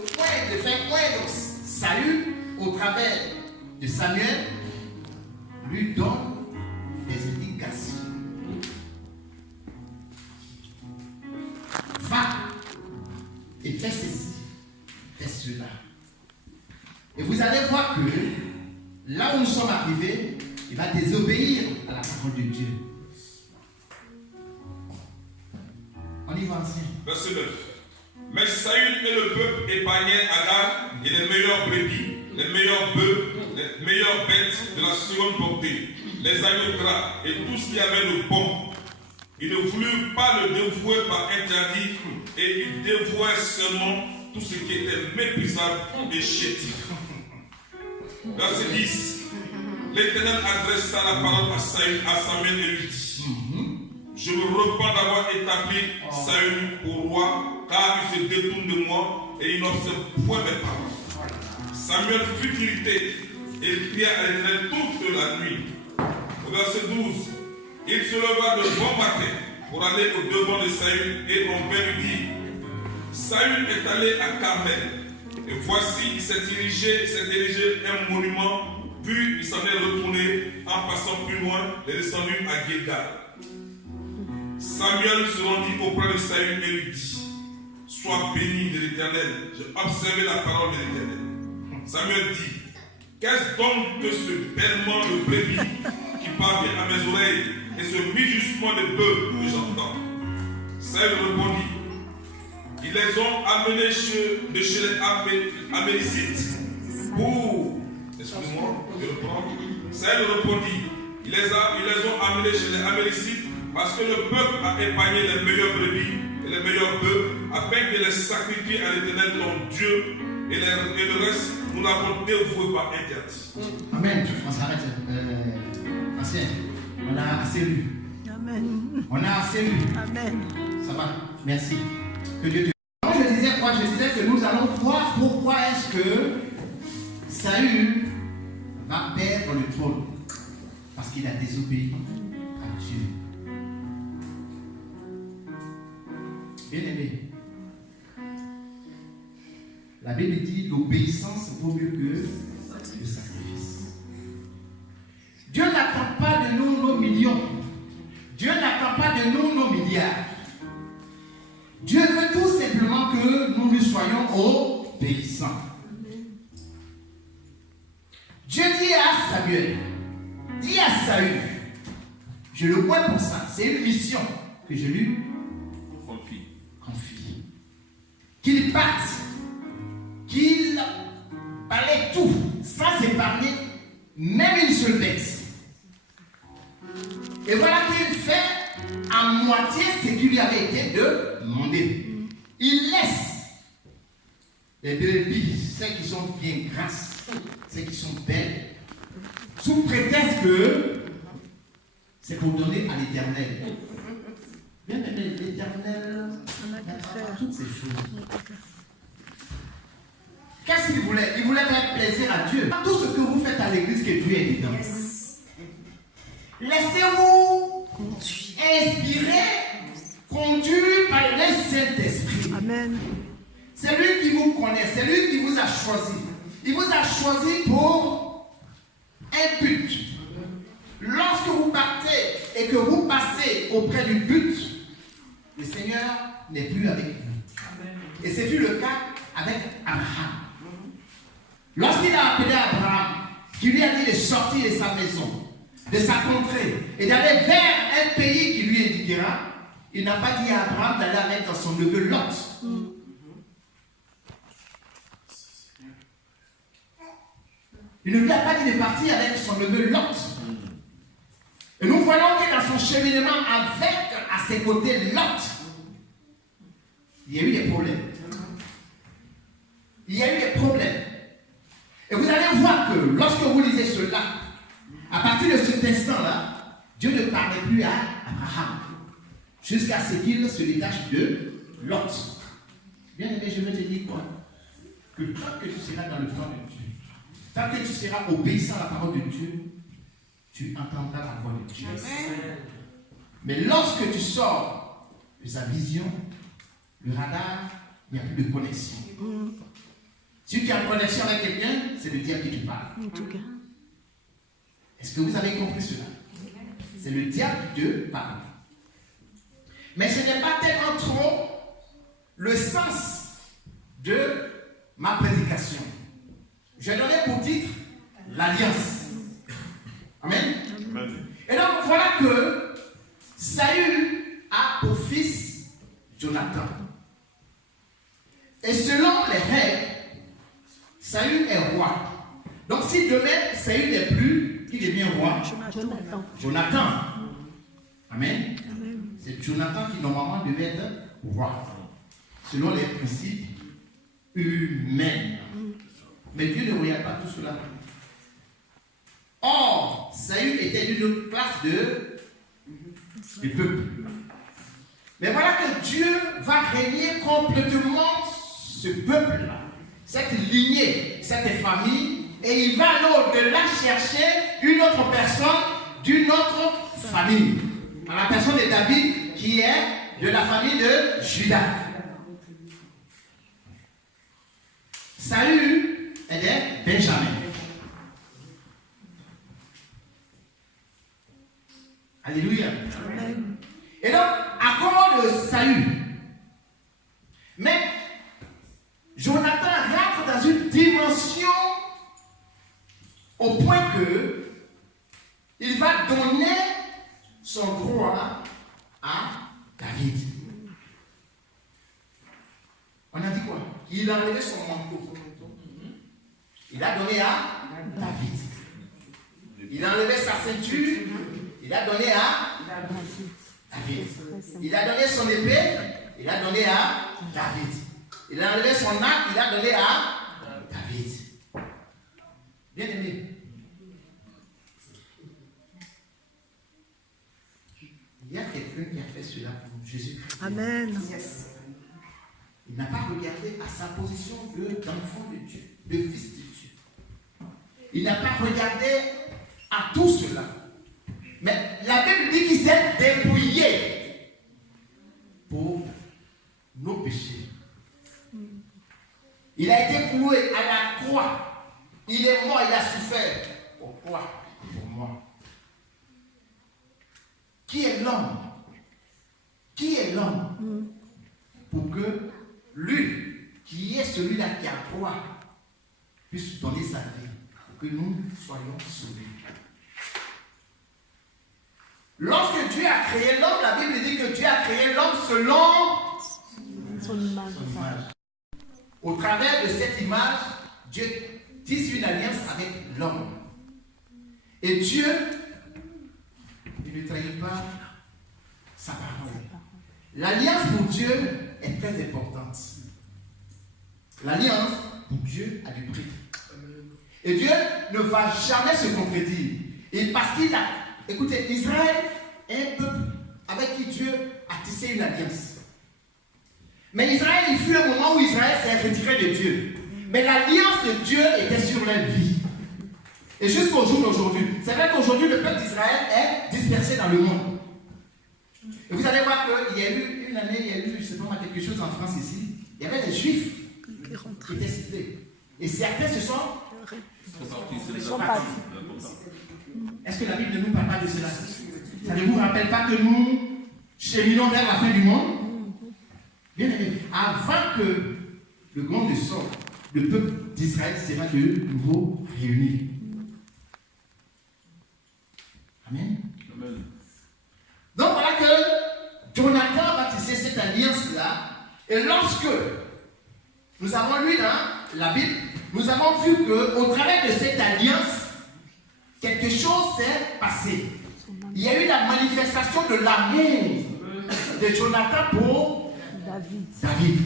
faire poindre Saül au travers de Samuel, lui donne des indications. Va et fais ceci, fais cela. Et vous allez voir que là où nous sommes arrivés, il va désobéir à la parole de Dieu. On y va ensemble. Verset 9. Mais Saül et le peuple épargnèrent Agag et les meilleurs brebis, les meilleurs bœufs, les meilleures bêtes de la seconde portée, les agneaux gras et tout ce qu'il y avait de bon. Ils ne voulurent pas le dévouer par interdit et ils dévouaient seulement tout ce qui était méprisable et chétif. Verset 10. L'Éternel adressa la parole à Samuel et lui dit, je me repens d'avoir établi Saül au roi, car il se détourne de moi et il n'observe point mes paroles. Samuel fut irrité et il pria à l'Éternel toute la nuit. Au verset 12, il se leva de bon matin pour aller au devant de Saül et on vint lui dire, Saül est allé à Carmel et voici il s'est érigé un monument, puis il s'en est retourné en passant plus loin et descendu à Gilgal. Samuel se rendit auprès de Saül et lui dit: Sois béni de l'Éternel. J'ai observé la parole de l'Éternel. Samuel dit: Qu'est-ce donc que ce bêlement de brebis qui parvient à mes oreilles et ce mugissement de bœufs que j'entends? Saül répondit: Ils les ont amenés de chez les Amélécites pour... Excusez-moi, je reprends. Saül répondit: Ils les ont amenés chez les Amélécites parce que le peuple a épargné les meilleurs brebis et les meilleurs bœufs afin de les sacrifier à l'Éternel ton Dieu et le reste, nous l'avons dévoué par interdit. Amen. On s'arrête. On a assez lu. Amen. On a assez lu. Amen. Ça va. Merci. Que Dieu te... Je disais quoi? Je disais que nous allons voir pourquoi est-ce que Saül va perdre le trône. Parce qu'il a désobéi à Dieu. Bien-aimé, la Bible dit l'obéissance vaut mieux que le sacrifice. Dieu n'attend pas de nous nos millions. Dieu n'attend pas de nous nos milliards. Dieu veut tout simplement que nous lui soyons obéissants. Dieu dit à Samuel, dit à Saül, je le vois pour ça, c'est une mission que je lui confie. Qu'il parte, qu'il balaye tout, sans épargner même une seule bête. Et voilà qu'il fait à moitié ce qui lui avait été demandé. Il laisse les brebis, celles qui sont bien grasses, celles qui sont belles, sous prétexte que c'est pour donner à l'Éternel. Bien aimé, l'Éternel a toutes ces choses. Qu'est-ce qu'il voulait? Il voulait faire plaisir à Dieu. Tout ce que vous faites à l'église, que Dieu est dedans. Laissez-vous inspirer, conduire par le Saint-Esprit. Amen. C'est lui qui vous connaît, c'est lui qui vous a choisi. Il vous a choisi pour un but. Lorsque vous partez et que vous passez auprès du but, le Seigneur n'est plus avec vous. Et c'est fut le cas avec Abraham. Lorsqu'il a appelé Abraham, qui lui a dit de sortir de sa maison, de sa contrée, et d'aller vers un pays qui lui indiquera, il n'a pas dit à Abraham d'aller avec dans son neveu Lot. Il ne lui a pas dit de partir avec son neveu Lot. Et nous voyons que dans son cheminement avec à ses côtés Lot, il y a eu des problèmes. Il y a eu des problèmes. Et vous allez voir que lorsque vous lisez cela, à partir de cet instant-là, Dieu ne parlait plus à Abraham jusqu'à ce qu'il se détache de Lot. Bien aimé, je veux te dire quoi? Que tant que tu seras dans le plan de Dieu, tant que tu seras obéissant à la parole de Dieu, tu entendras la voix de Dieu. Amen. Mais lorsque tu sors de sa vision, le radar, il n'y a plus de connexion. Si tu es en connexion avec quelqu'un, c'est le diable qui te parle. En tout cas. Est-ce que vous avez compris cela? C'est le diable qui te parle. Mais ce n'est pas tellement trop le sens de ma prédication. Je vais donner pour titre l'alliance. Amen. Amen. Et donc voilà que Saül a pour fils Jonathan. Et selon les règles, Saül est roi. Donc si demain Saül n'est plus, qui devient roi? Jonathan. Amen. C'est Jonathan qui normalement devait être roi. Selon les principes humains. Mais Dieu ne regarde pas tout cela. Or, Saül était d'une classe du peuple. Mais voilà que Dieu va régner complètement ce peuple-là, cette lignée, cette famille, et il va au-delà chercher une autre personne d'une autre famille. À la personne de David, qui est de la famille de Juda. Saül est de Benjamin. Alléluia. Amen. Et donc, à cause de Saül, mais Jonathan rentre dans une dimension au point que il va donner son droit à David. On a dit quoi? Il a enlevé son manteau. Il a donné à David. Il a enlevé sa ceinture. Il a donné à David. Il a donné son épée. Il a donné à David. Il a enlevé son arc. Il a donné à David. Bien aimé. Il y a quelqu'un qui a fait cela pour Jésus-Christ. Amen. Yes. Il n'a pas regardé à sa position d'enfant de Dieu, de fils de Dieu. Il n'a pas regardé à tout cela. Mais la Bible dit qu'il s'est dépouillé pour nos péchés. Il a été cloué à la croix. Il est mort, il a souffert. Pourquoi? Pour moi. Qui est l'homme? Qui est l'homme? Pour que lui, qui est celui-là qui a droit, puisse donner sa vie, pour que nous soyons sauvés. Lorsque Dieu a créé l'homme, la Bible dit que Dieu a créé l'homme selon son image. Au travers de cette image, Dieu tisse une alliance avec l'homme. Et Dieu, il ne trahit pas sa parole. L'alliance pour Dieu est très importante. L'alliance pour Dieu a du prix. Et Dieu ne va jamais se contredire. Et parce qu'il a... Écoutez, Israël est un peuple avec qui Dieu a tissé une alliance. Mais Israël, il fut un moment où Israël s'est retiré de Dieu. Mais l'alliance de Dieu était sur leur vie. Et jusqu'au jour d'aujourd'hui. C'est vrai qu'aujourd'hui, le peuple d'Israël est dispersé dans le monde. Et vous allez voir qu'il y a eu une année, il y a eu, je ne sais pas, quelque chose en France ici. Il y avait des Juifs qui étaient cités. Et certains se sont partis. Est-ce que la Bible ne nous parle pas de cela? Ça ne vous rappelle pas que nous cheminons vers la fin du monde? Bien aimé, avant que le grand ne sorte, le peuple d'Israël sera de nouveau réuni. Amen. Amen. Donc voilà que Jonathan a tissé cette alliance-là. Et lorsque nous avons lu dans la Bible, nous avons vu qu'au travers de cette alliance, quelque chose s'est passé. Il y a eu la manifestation de l'amour de Jonathan pour David.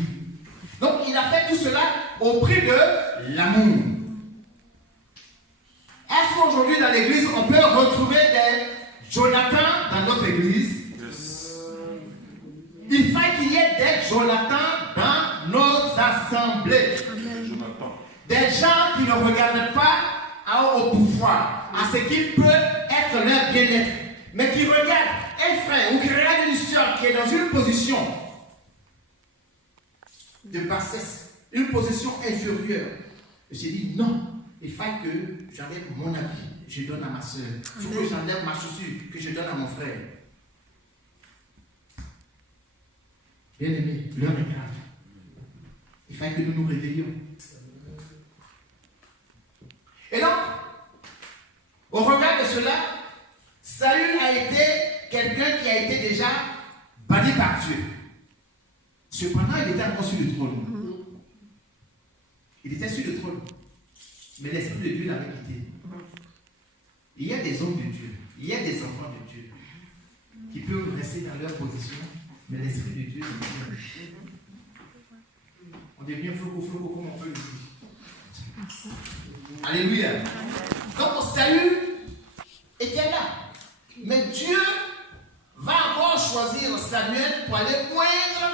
Donc il a fait tout cela au prix de l'amour. Est-ce qu'aujourd'hui dans l'église, on peut retrouver des Jonathan dans notre église? Yes. Il faut qu'il y ait des Jonathan dans nos assemblées. Des gens qui ne regardent pas au pouvoir, à ce qui peut être leur bien-être, mais qui regardent un frère ou qui regardent une soeur qui est dans une position de bassesse, une position inférieure. Et j'ai dit non, il faut que j'enlève mon habit, je donne à ma soeur. Il faut que j'enlève ma chaussure, que je donne à mon frère. Bien aimé, l'heure est grave. Il faut que nous nous réveillions. Et donc, au regard de cela, Saül a été quelqu'un qui a été déjà banni par Dieu. Cependant, il était encore sur le trône. Il était sur le trône. Mais l'Esprit de Dieu l'avait quitté. Il y a des hommes de Dieu, il y a des enfants de Dieu qui peuvent rester dans leur position, mais l'Esprit de Dieu devient. On devient floco comme on peut le dire. Alléluia. Donc Saül était là. Mais Dieu va encore choisir Samuel pour aller moindre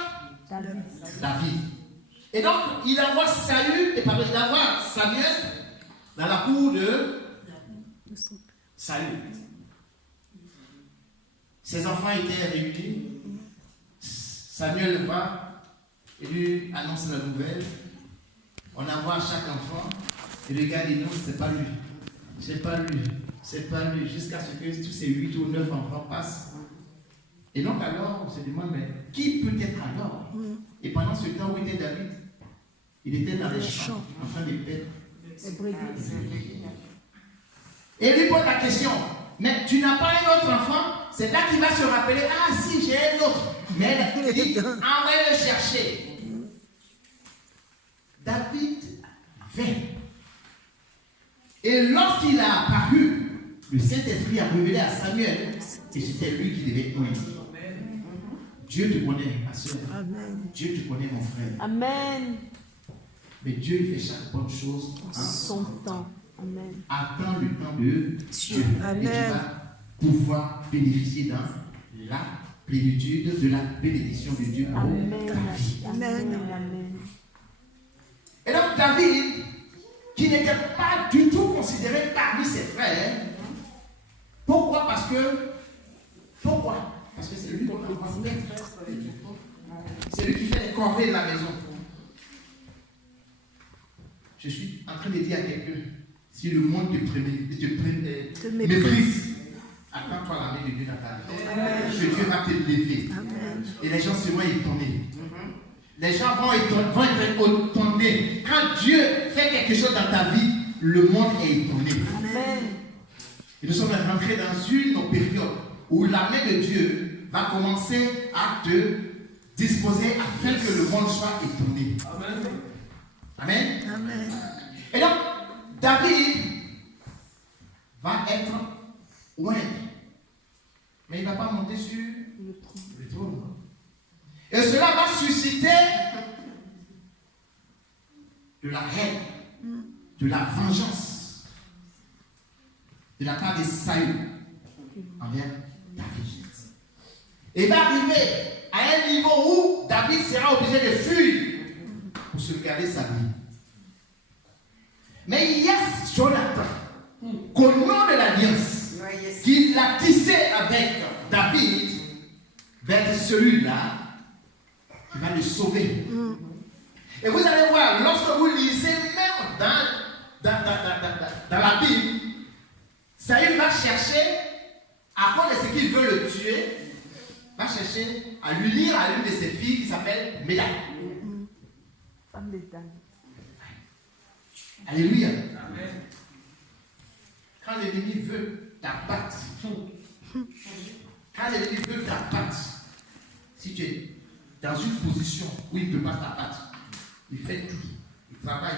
David. Et donc il envoie Samuel dans la cour de Saül. Ses enfants étaient réunis. Samuel va et lui annonce la nouvelle. On envoie chaque enfant. Et le gars dit non, c'est pas lui. C'est pas lui. C'est pas lui. Jusqu'à ce que tous ces 8 ou 9 enfants passent. Et donc alors, on se demande, mais qui peut être alors? Et pendant ce temps, où était David? Il était dans les champs, en train de paître. Et il lui pose la question, mais tu n'as pas un autre enfant? C'est là qu'il va se rappeler, ah si, j'ai un autre. Mais il dit, envoie le chercher. David vint. Et lorsqu'il a apparu, le Saint-Esprit a révélé à Samuel que c'était lui qui devait oindre. Dieu te connaît, ma soeur. Amen. Dieu te connaît, mon frère. Amen. Mais Dieu il fait chaque bonne chose en Son temps. Amen. Attends le temps de Dieu. Amen. Et tu vas pouvoir bénéficier dans la plénitude de la bénédiction de Dieu pour Amen. ta vie. Amen. Amen. Et donc David, qui n'était pas du tout considéré parmi ses frères, pourquoi? Parce que c'est lui qu'on a passé. C'est lui qui fait les corvées de la maison. Je suis en train de dire à quelqu'un, si le monde te méprise, attends-toi la main de Dieu dans ta vie. Que Dieu va te lever. Amen. Et les gens seront étonnés. Les gens vont être étonnés. Quand Dieu fait quelque chose dans ta vie, le monde est étonné. Amen. Et nous sommes rentrés dans une période où la main de Dieu va commencer à te disposer afin que le monde soit étonné. Amen. Amen. Amen. Et donc, David va être oint. Mais il ne va pas monter sur le trône. Et cela va susciter de la haine, de la vengeance de la part de Saül envers David. Et va arriver à un niveau où David sera obligé de fuir pour se garder sa vie. Mais il y a Jonathan, qu'au nom de l'alliance qu'il a tissé avec David, vers celui-là qui va le sauver. Et vous allez voir, lorsque vous lisez même dans la Bible, Saül va chercher, à cause de ce qu'il veut le tuer, va chercher à lui lire à l'une de ses filles qui s'appelle Médal. Femme de David. Alléluia. Amen. Quand l'ennemi veut t'abattre, si tu es dans une position où il ne peut pas t'abattre, il fait tout, il travaille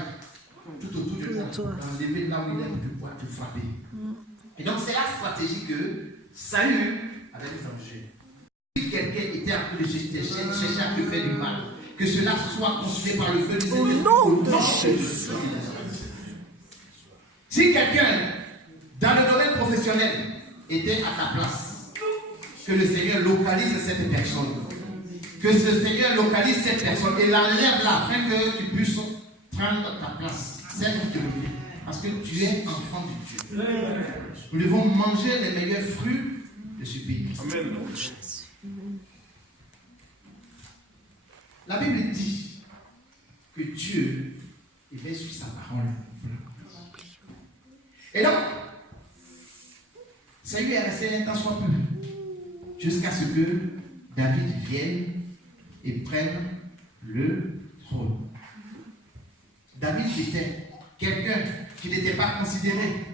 tout autour de toi, dans lever là où il est pour pouvoir te frapper. Et donc c'est la stratégie que Saül avait mis en jeu. Si quelqu'un était en train de chercher à te faire du mal, que cela soit consumé par le feu du Seigneur. Au nom de Jésus. Si quelqu'un, dans le domaine professionnel, était à ta place, que le Seigneur localise cette personne. Que ce Seigneur localise cette personne et l'enlève là, afin que tu puisses prendre ta place. Celle qui te revient. Parce que tu es enfant de Dieu. Nous devons manger les meilleurs fruits de ce pays. Amen. La Bible dit que Dieu est sur sa parole. Et donc, Saül est resté un temps soit peu, jusqu'à ce que David vienne et prenne le trône. David était quelqu'un qui n'était pas considéré.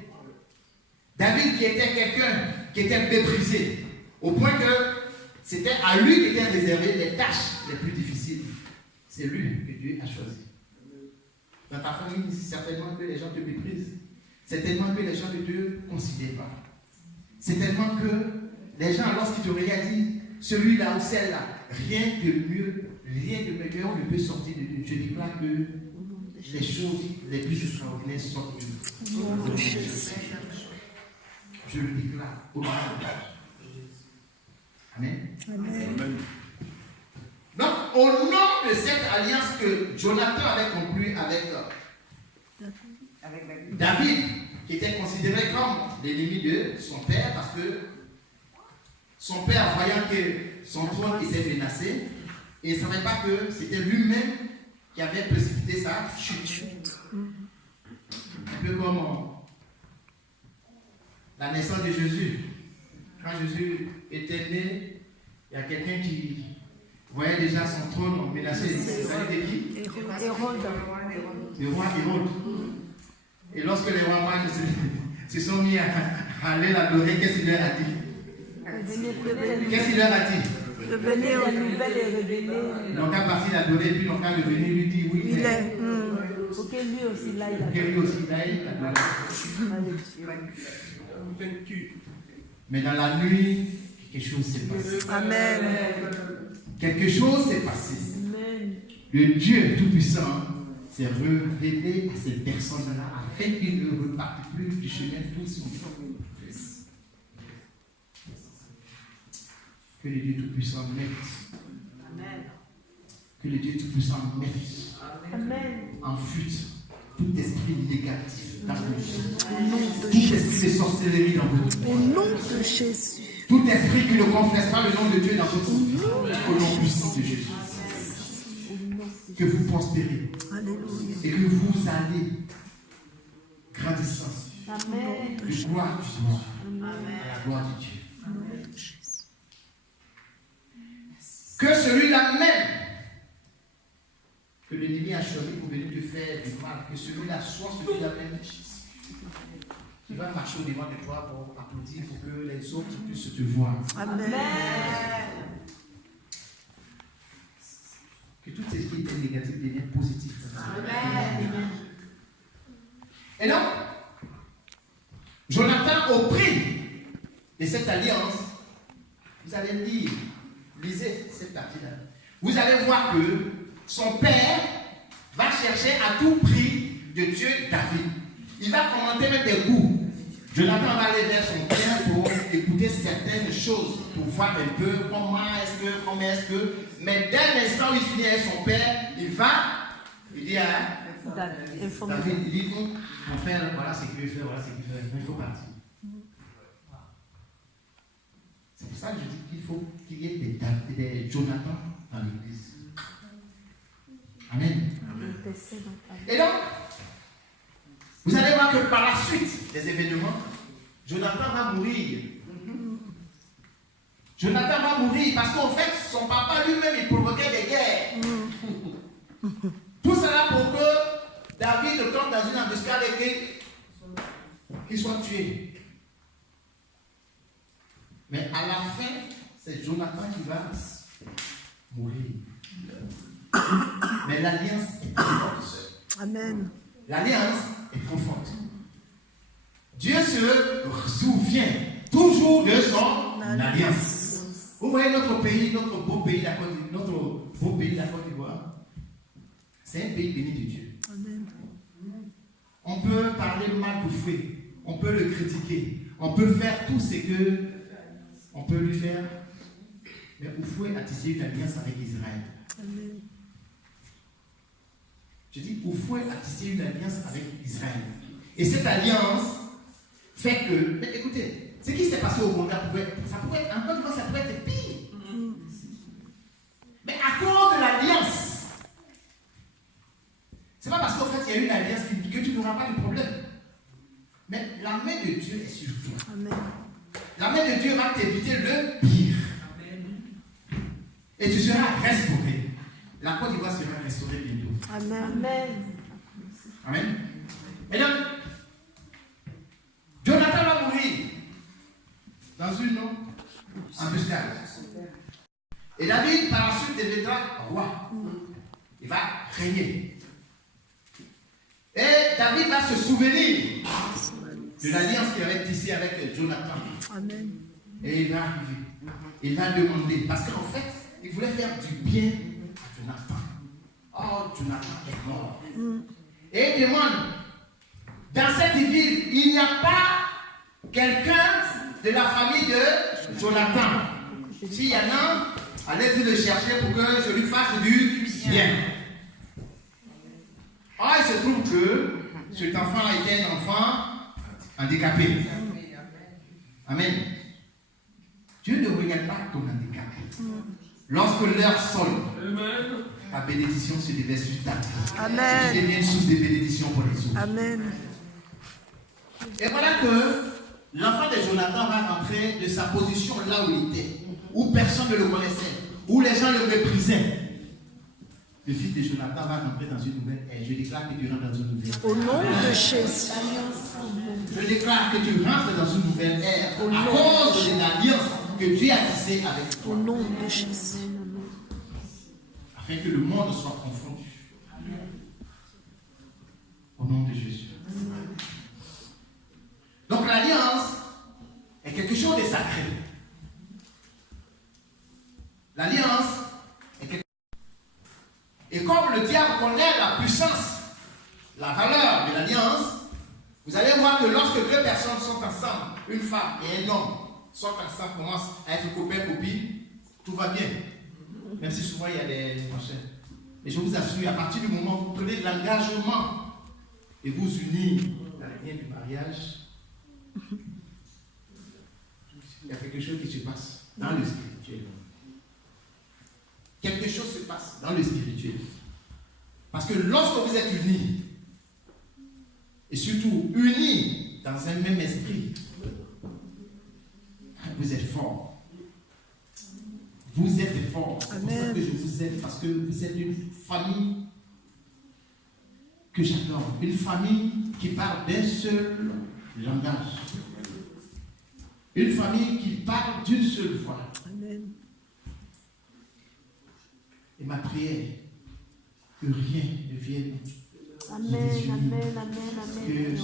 David qui était quelqu'un qui était méprisé, au point que c'était à lui qu'étaient réservées les tâches les plus difficiles. C'est lui que Dieu a choisi. Dans ta famille, c'est certainement que les gens te méprisent. C'est tellement que les gens ne te considèrent pas. C'est tellement que les gens, lorsqu'ils te regardent, disent celui-là ou celle-là, rien de mieux, rien de meilleur ne peut sortir de Dieu. Je déclare que les choses les plus extraordinaires sortent de nous. Je le déclare au nom de Dieu. Amen. Amen. Donc, au nom de cette alliance que Jonathan avait conclue avec David, qui était considéré comme l'ennemi de son père, parce que son père, voyant que son trône était menacé, et il ne savait pas que c'était lui-même qui avait précipité sa chute. Un peu comme la naissance de Jésus. Quand Jésus était né, Il y a quelqu'un qui voyait déjà son trône menacé. C'est qui? Hérode. Le roi Hérode. Et lorsque les rois mages se sont mis à aller l'adorer, qu'est-ce qu'il leur a dit? Qu'est-ce qu'il leur a dit? Revenez, la nouvelle est révélée. Ils n'ont qu'à partir l'adorer, puis ils n'ont qu'à revenir lui dire oui. Il est. Pour que lui aussi là, il a. Que lui aussi là, il adore. Mais dans la nuit, quelque chose s'est passé. Amen. Quelque chose s'est passé. Amen. Le Dieu Tout-Puissant s'est révélé à ces personnes-là afin qu'ils ne repartent plus du chemin tout son temps. Que le Dieu Tout-Puissant mette. Que le Dieu Tout-Puissant mette en fuite tout esprit négatif dans vos vies. Tout esprit de sorcellerie dans votre vie. Au nom de Jésus. Tout esprit qui ne confesse pas le nom de Dieu dans votre vie. Au nom puissant de Jésus. Que vous prospérez. Alléluia. Et que vous allez grandissant. Amen. De gloire du Seigneur. À la gloire de Dieu. Que celui-là même que l'ennemi a choisi pour venir te faire du mal, que celui-là soit celui-là même qui va marcher au devant de toi pour applaudir, pour que les autres puissent te voir. Amen. Que tout ce qui était négatif devienne positif. Amen. Et donc, Jonathan, au prix de cette alliance, vous allez lire, lisez cette partie-là. Vous allez voir que son père va chercher à tout prix de Dieu David. Il va commenter même des coups. Jonathan va aller vers son père pour écouter certaines choses, pour voir un peu comment est-ce que. Mais dès l'instant où il finit avec son père, il dit à David, il dit, mon père, voilà ce qu'il veut faire, voilà ce qu'il veut faire, il faut partir. C'est pour ça que je dis qu'il faut qu'il y ait des Jonathan dans l'église. Amen. Et donc, vous allez voir que par la suite des événements, Jonathan va mourir. Jonathan va mourir parce qu'en fait, son papa lui-même, il provoquait des guerres. Tout cela pour que David tombe dans une embuscade et qu'il soit tué. Mais à la fin, c'est Jonathan qui va mourir. Mais l'alliance est trop forte. Amen. L'alliance est trop forte. Dieu se souvient toujours de son alliance. Vous voyez notre pays, notre beau pays, la Côte d'Ivoire, c'est un pays béni de Dieu. Amen. On peut parler mal du fouet, on peut le critiquer, on peut faire tout ce que on peut lui faire. Mais Oufoué a tissé une alliance avec Israël. Amen. Je dis, Oufoué a tissé une alliance avec Israël. Et cette alliance fait que, mais écoutez, ce qui s'est passé au Rwanda, ça pouvait être pire. Mais à cause de l'alliance, c'est pas parce qu'en fait il y a une alliance que tu n'auras pas de problème. Mais la main de Dieu est sur toi. Amen. La main de Dieu va t'éviter le pire. Et tu seras restauré. La Côte d'Ivoire sera restaurée bientôt. Amen. Amen. Et donc, Jonathan va mourir dans une embuscade. Et David, par la suite, deviendra roi. Il va régner. Et David va se souvenir de l'alliance qu'il avait tissée avec Jonathan. Amen. Et il va arriver. Il va demander. Parce qu'en fait, il voulait faire du bien à Jonathan. Oh, Jonathan est mort. Et il demande, dans cette ville, il n'y a pas quelqu'un de la famille de Jonathan. S'il y en a, allez-y le chercher pour que je lui fasse du bien. Oh, il se trouve que cet enfant était un enfant handicapé. Amen. Dieu ne regarde pas ton handicap. Lorsque l'heure sonne, ta bénédiction se déverse sur ta vie. Amen. Tu deviens une source de bénédiction pour les autres. Amen. Et voilà que l'enfant de Jonathan va rentrer de sa position là où il était. où personne ne le connaissait, où les gens le méprisaient, le fils de Jonathan va rentrer dans une nouvelle ère. Je déclare que tu rentres dans une nouvelle ère. Au nom de Jésus. Je déclare que tu rentres dans une nouvelle ère à cause de l'alliance que Dieu a tissée avec toi. Au nom de Jésus. Afin que le monde soit confondu. Au nom de Jésus. Donc l'alliance est quelque chose de sacré. L'alliance est quelque chose. Et comme le diable connaît la puissance, la valeur de l'alliance, vous allez voir que lorsque deux personnes sont ensemble, une femme et un homme sont ensemble, commencent à être copains-copines, tout va bien. Même si souvent il y a des prochains. Mais je vous assure, à partir du moment où vous prenez de l'engagement et vous unir dans le lien du mariage, il y a quelque chose qui se passe dans le spirituel. Quelque chose se passe dans le spirituel. Parce que lorsque vous êtes unis, et surtout unis dans un même esprit, vous êtes forts. Vous êtes forts. C'est pour ça que je vous aime, parce que vous êtes une famille que j'adore. Une famille qui parle d'un seul langage. Une famille qui parle d'une seule voix. Amen. Et ma prière, que rien ne vienne. Amen, amen, amen, amen. Que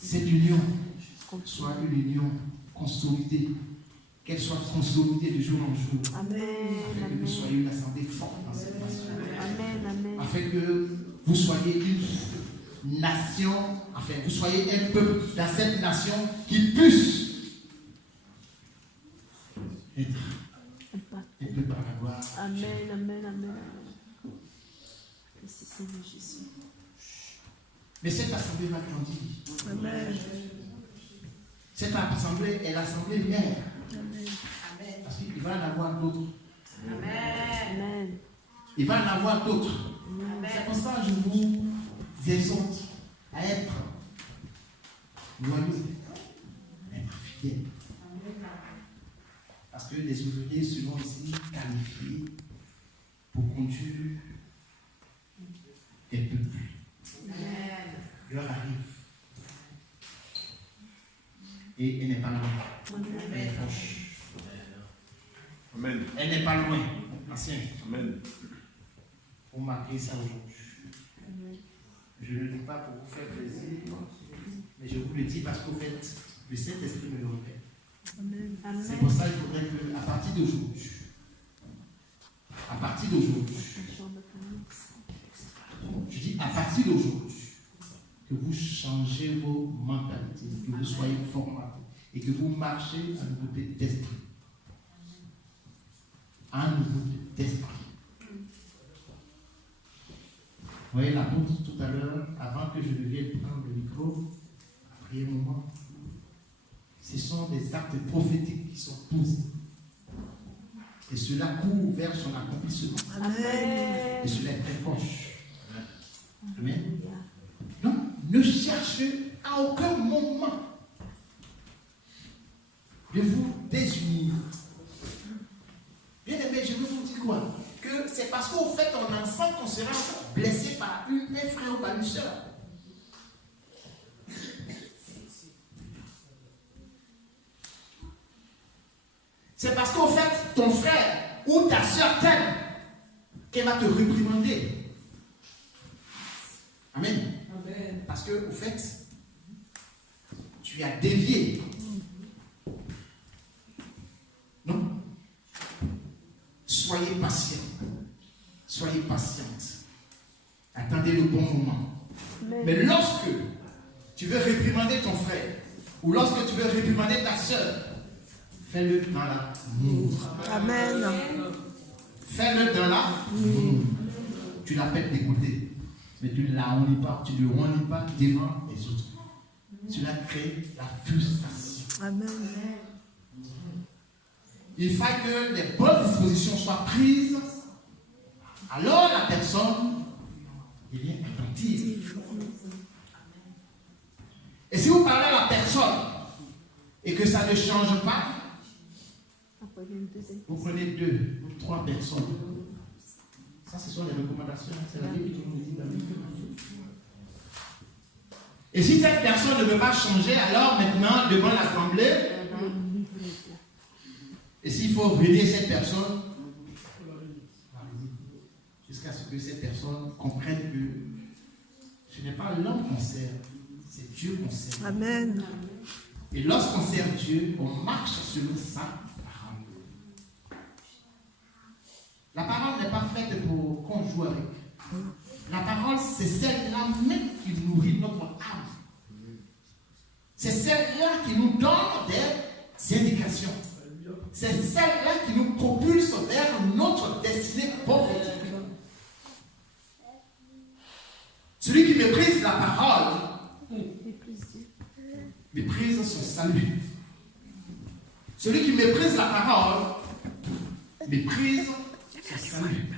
cette union soit une union consolidée. Qu'elle soit consolidée de jour en jour. Amen. Afin que vous soyez une assemblée forte dans cette nation. Amen, amen. Afin que vous soyez une nation, afin que vous soyez un peuple dans cette nation qui puisse être un peuple par la gloire. Amen, amen, amen. Merci Seigneur Jésus. Mais cette assemblée va grandir. Amen. Cette assemblée est l'assemblée mère. Amen. Parce qu'il va en avoir d'autres. Amen. Il va en avoir d'autres. C'est pour ça que je vous exhorte à être loyaux, à être fidèles. Parce que les ouvriers seront ici qualifiés pour conduire des peuples. L'heure arrive. Et elle n'est pas loin. Elle est proche. Amen. Elle n'est pas loin. Ancien. Amen. Pour marquer ça aujourd'hui. Je ne le dis pas pour vous faire plaisir, mais je vous le dis parce qu'au fait, le Saint-Esprit me le répète. C'est pour ça qu'il faudrait qu'à partir d'aujourd'hui, je dis à partir d'aujourd'hui, que vous changez vos mentalités, que vous soyez formatés et que vous marchez à nouveauté d'esprit. À nouveauté d'esprit. Vous voyez la montre tout à l'heure, avant que je ne vienne prendre le micro, après un moment, ce sont des actes prophétiques qui sont posés. Et cela court vers son accomplissement. Amen. Et cela est très proche. Amen. Donc, ne cherchez à aucun moment de vous désunir. Bien aimé, je veux vous dire quoi? Que c'est parce qu'au fait, on enfant qu'on sera blessé par un frère ou par une soeur. C'est parce qu'au fait, ton frère ou ta soeur t'aime qu'elle va te réprimander. Amen. Parce que, au fait, tu as dévié. Non. Soyez patient. Soyez patiente. Attendez le bon moment. Mais lorsque tu veux réprimander ton frère, ou lorsque tu veux réprimander ta soeur, fais-le dans l'amour. Amen. Fais-le dans l'amour. Tu l'appelles d'écouter. Mais tu ne la honnis pas, tu ne le honnis pas devant les autres. Cela crée la frustration. Amen. Il faut que les bonnes dispositions soient prises. Alors la personne devient attentive. Et si vous parlez à la personne et que ça ne change pas, Vous prenez 2 ou 3 personnes. Ça, ce sont les recommandations. C'est la Bible qui nous dit dans le livre. Et si cette personne ne veut pas changer, alors maintenant, devant l'assemblée, et s'il faut venir cette personne, jusqu'à ce que cette personne comprenne que ce n'est pas l'homme qu'on sert, c'est Dieu qu'on sert. Amen. Et lorsqu'on sert Dieu, on marche selon sa parole. La parole n'est pas faite pour qu'on joue avec. La parole, c'est celle-là même qui nourrit notre âme. C'est celle-là qui nous donne des indications. C'est celle-là qui nous propulse vers notre destinée prophétique. Celui qui méprise la parole méprise son salut. Celui qui méprise la parole méprise son salut.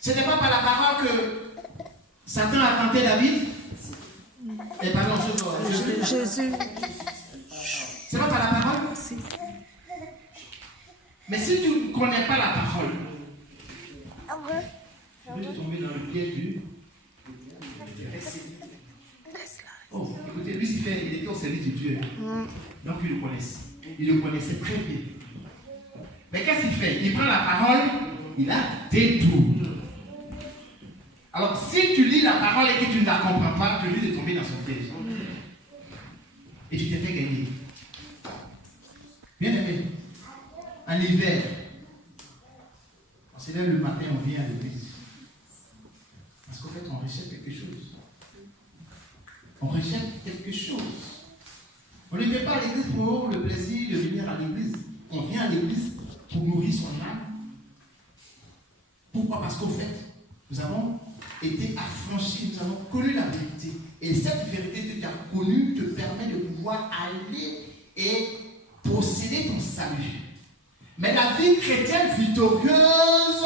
Ce n'est pas par la parole que Satan a tenté David. Et pardon, Jésus. C'est pas par la parole. Mais si tu ne connais pas la parole, tu peux tomber dans le piège du. Oh, écoutez, Lucifer, il était au service de Dieu. Donc il le connaissait. Il le connaissait très bien. Mais qu'est-ce qu'il fait? Il prend la parole, il la détourne. Alors, si tu lis la parole et que tu ne la comprends pas, tu risques de tomber dans son piège. Et tu t'es fait gagner. Bien aimé, en hiver, on se lève le matin, on vient à l'église. Parce qu'en fait, on rejette quelque chose. On rejette quelque chose. On ne vient pas à l'église pour le plaisir de venir à l'église. On vient à l'église pour nourrir son âme. Pourquoi? Parce qu'au fait, nous avons été affranchis, nous avons connu la vérité. Et cette vérité que tu as connue te permet de pouvoir aller et posséder ton salut. Mais la vie chrétienne victorieuse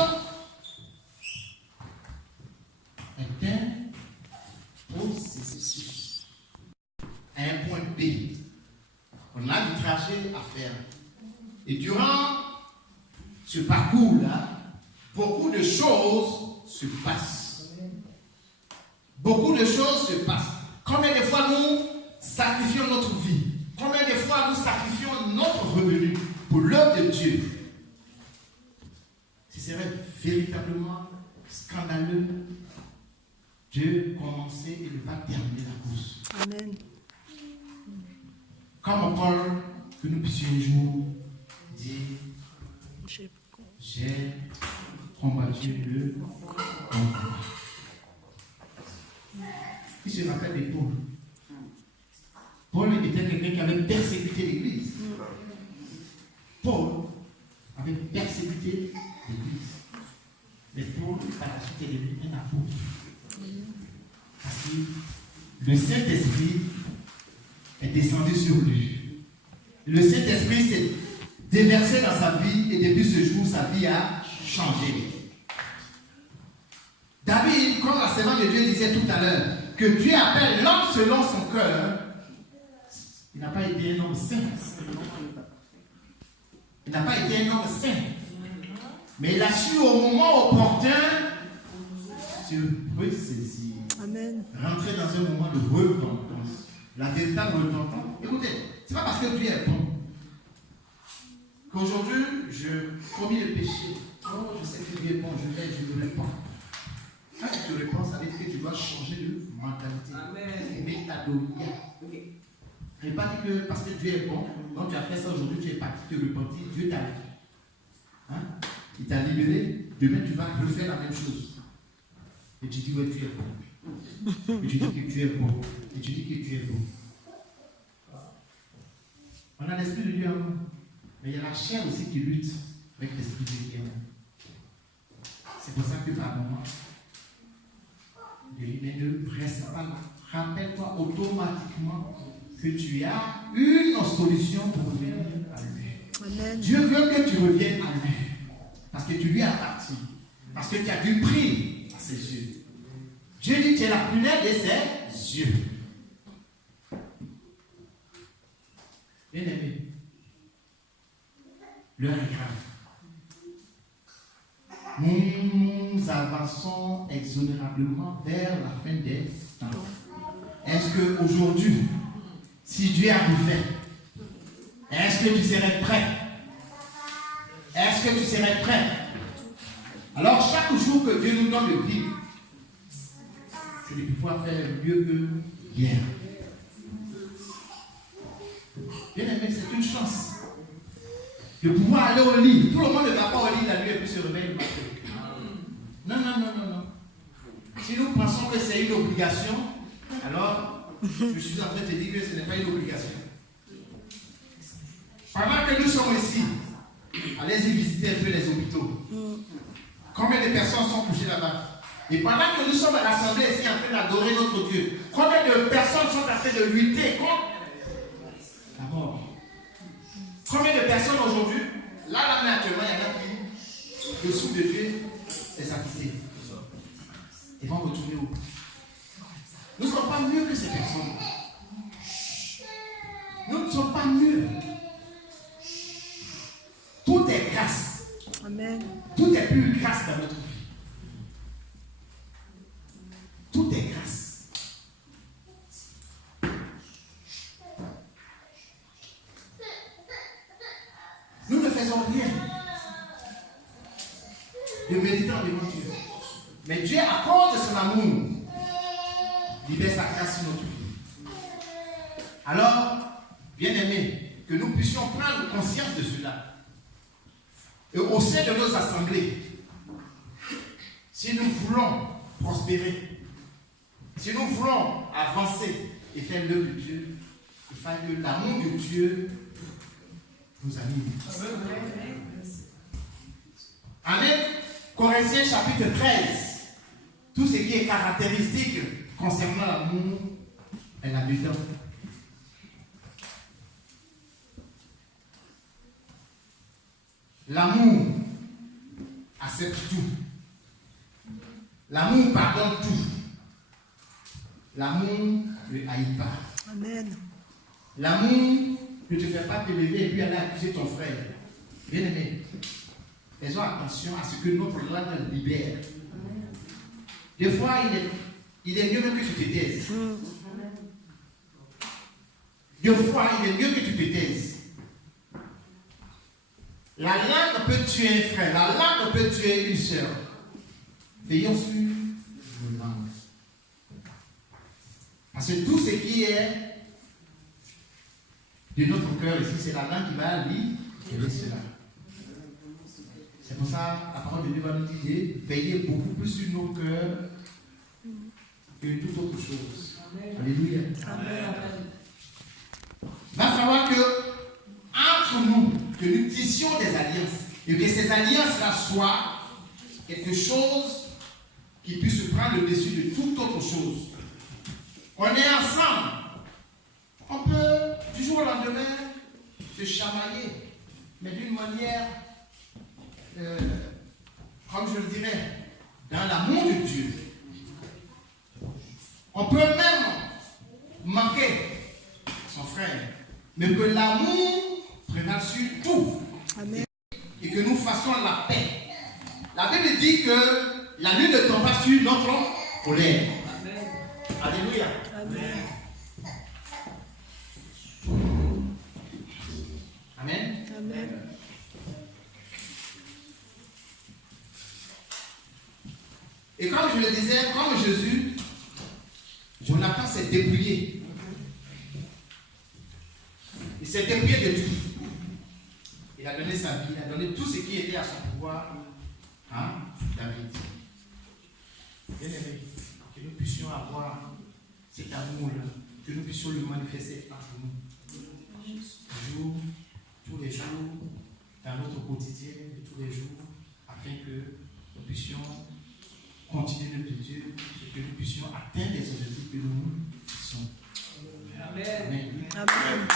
est un processus. À un point B. On a du trajet à faire. Et durant ce parcours-là, beaucoup de choses se passent. Beaucoup de choses se passent. Combien de fois nous sacrifions notre vie? Combien de fois nous sacrifions notre revenu pour l'œuvre de Dieu? Ce serait véritablement scandaleux. Dieu commençait et il va terminer la course. Amen. Comme Paul, que nous puissions un jour dire: j'ai combattu le combat. Qui se rappelle de Paul? Paul était quelqu'un qui avait persécuté l'Église. Paul avait persécuté l'Église. Mais Paul, par la suite, est devenu un apôtre. Parce que le Saint-Esprit est descendu sur lui. Le Saint-Esprit s'est déversé dans sa vie et depuis ce jour, sa vie a changé. David, comme la servante de Dieu disait tout à l'heure, que Dieu appelle l'homme selon son cœur, il n'a pas été un homme saint. Il n'a pas été un homme saint. Mais il a su au moment opportun se ressaisir. Amen. Rentrer dans un moment de repentance. La véritable repentance. Écoutez, c'est pas parce que Dieu est bon qu'aujourd'hui je commis le péché. Oh, je sais que Dieu est bon, je me répands. Quand tu te répands, ça veut dire que tu dois changer de mentalité. Amen. Je n'ai pas dit que parce que Dieu est bon, donc tu as fait ça aujourd'hui, tu es parti te repentir, Dieu t'a libéré. Hein? Il t'a libéré, demain tu vas refaire la même chose. Et tu dis, ouais, tu es bon. Et tu dis que tu es bon. Et tu dis que tu es bon. On a l'esprit de Dieu en nous. Mais il y a la chair aussi qui lutte avec l'esprit de Dieu. C'est pour ça que par moment, ne reste pas là. Rappelle-toi automatiquement que tu as une solution pour revenir à lui. Amen. Dieu veut que tu reviennes à lui. Parce que tu lui appartiens. Parce que tu as du prix à ses yeux. Dieu dit que tu es la prunelle de ses yeux. Bien aimé, l'heure est grave. Nous avançons exonérablement vers la fin des temps. Est-ce qu'aujourd'hui, si Dieu a fait, est-ce que tu serais prêt? Est-ce que tu serais prêt? Alors, chaque jour que Dieu nous donne de vivre, c'est de pouvoir faire mieux que hier. Bien aimé, c'est une chance de pouvoir aller au lit. Tout le monde ne va pas au lit la nuit et puis se réveille le matin. Non, non, non, non, non. Si nous pensons que c'est une obligation, alors je suis en train de te dire que ce n'est pas une obligation. Pendant que nous sommes ici, allez-y visiter un peu les hôpitaux. Combien de personnes sont couchées là-bas? Et pendant que nous sommes rassemblés ici en train d'adorer notre Dieu, combien de personnes sont en train de lutter contre la mort? Combien de personnes aujourd'hui, là actuellement, il y en a qui, le souffle de Dieu, les a quittés. Ils vont retourner où? Nous ne sommes pas mieux que ces personnes. Nous ne sommes pas mieux. Tout est grâce. Amen. Tout est plus grâce dans notre vie. Tout est grâce. Nous ne faisons rien de méditant devant Dieu. Mais Dieu, à cause de son amour, libère sa grâce sur notre vie. Alors, bien aimés, que nous puissions prendre conscience de cela. Et au sein de nos assemblées, si nous voulons prospérer, si nous voulons avancer et faire l'œuvre de Dieu, il faut que l'amour de Dieu nous anime. Amen. Corinthiens chapitre 13. Tout ce qui est caractéristique concernant l'amour est là-dedans. L'amour accepte tout. L'amour pardonne tout. L'amour ne haït pas. Amen. L'amour ne te fait pas te lever et puis aller accuser ton frère. Bien aimé, faisons attention à ce que notre langue libère. Des fois, il est mieux même que tu te taises. Des fois, il est mieux que tu te taises. La langue peut tuer un frère, la langue peut tuer une sœur. Veillons sur nos langues. Parce que tout ce qui est de notre cœur ici, c'est la langue qui va libérer cela. C'est pour ça la parole de Dieu va nous dire veillez beaucoup plus sur nos cœurs que toute autre chose. Alléluia. Amen. Il va falloir que entre nous, que nous tissions des alliances et que ces alliances-là soient quelque chose qui puisse prendre le dessus de toute autre chose. On est ensemble. On peut du jour au lendemain se chamailler, mais d'une manière, comme je le dirais, dans l'amour de Dieu. On peut même manquer son frère, mais que l'amour prévale sur tout. Amen. Et que nous fassions la paix. La Bible dit que la nuit ne tombe pas sur notre colère. Amen. Alléluia. Amen. Amen. Amen. Et comme je le disais, comme Jésus, Jonathan s'est dépouillé. Il s'est dépouillé de tout. Il a donné sa vie, il a donné tout ce qui était à son pouvoir à David. Bien aimé, que nous puissions avoir cet amour-là, que nous puissions le manifester entre nous. Tous les jours, dans notre quotidien, de tous les jours, afin que nous puissions continuer notre Dieu et que nous puissions atteindre les objectifs que nous sommes. Amen. Amen. Amen.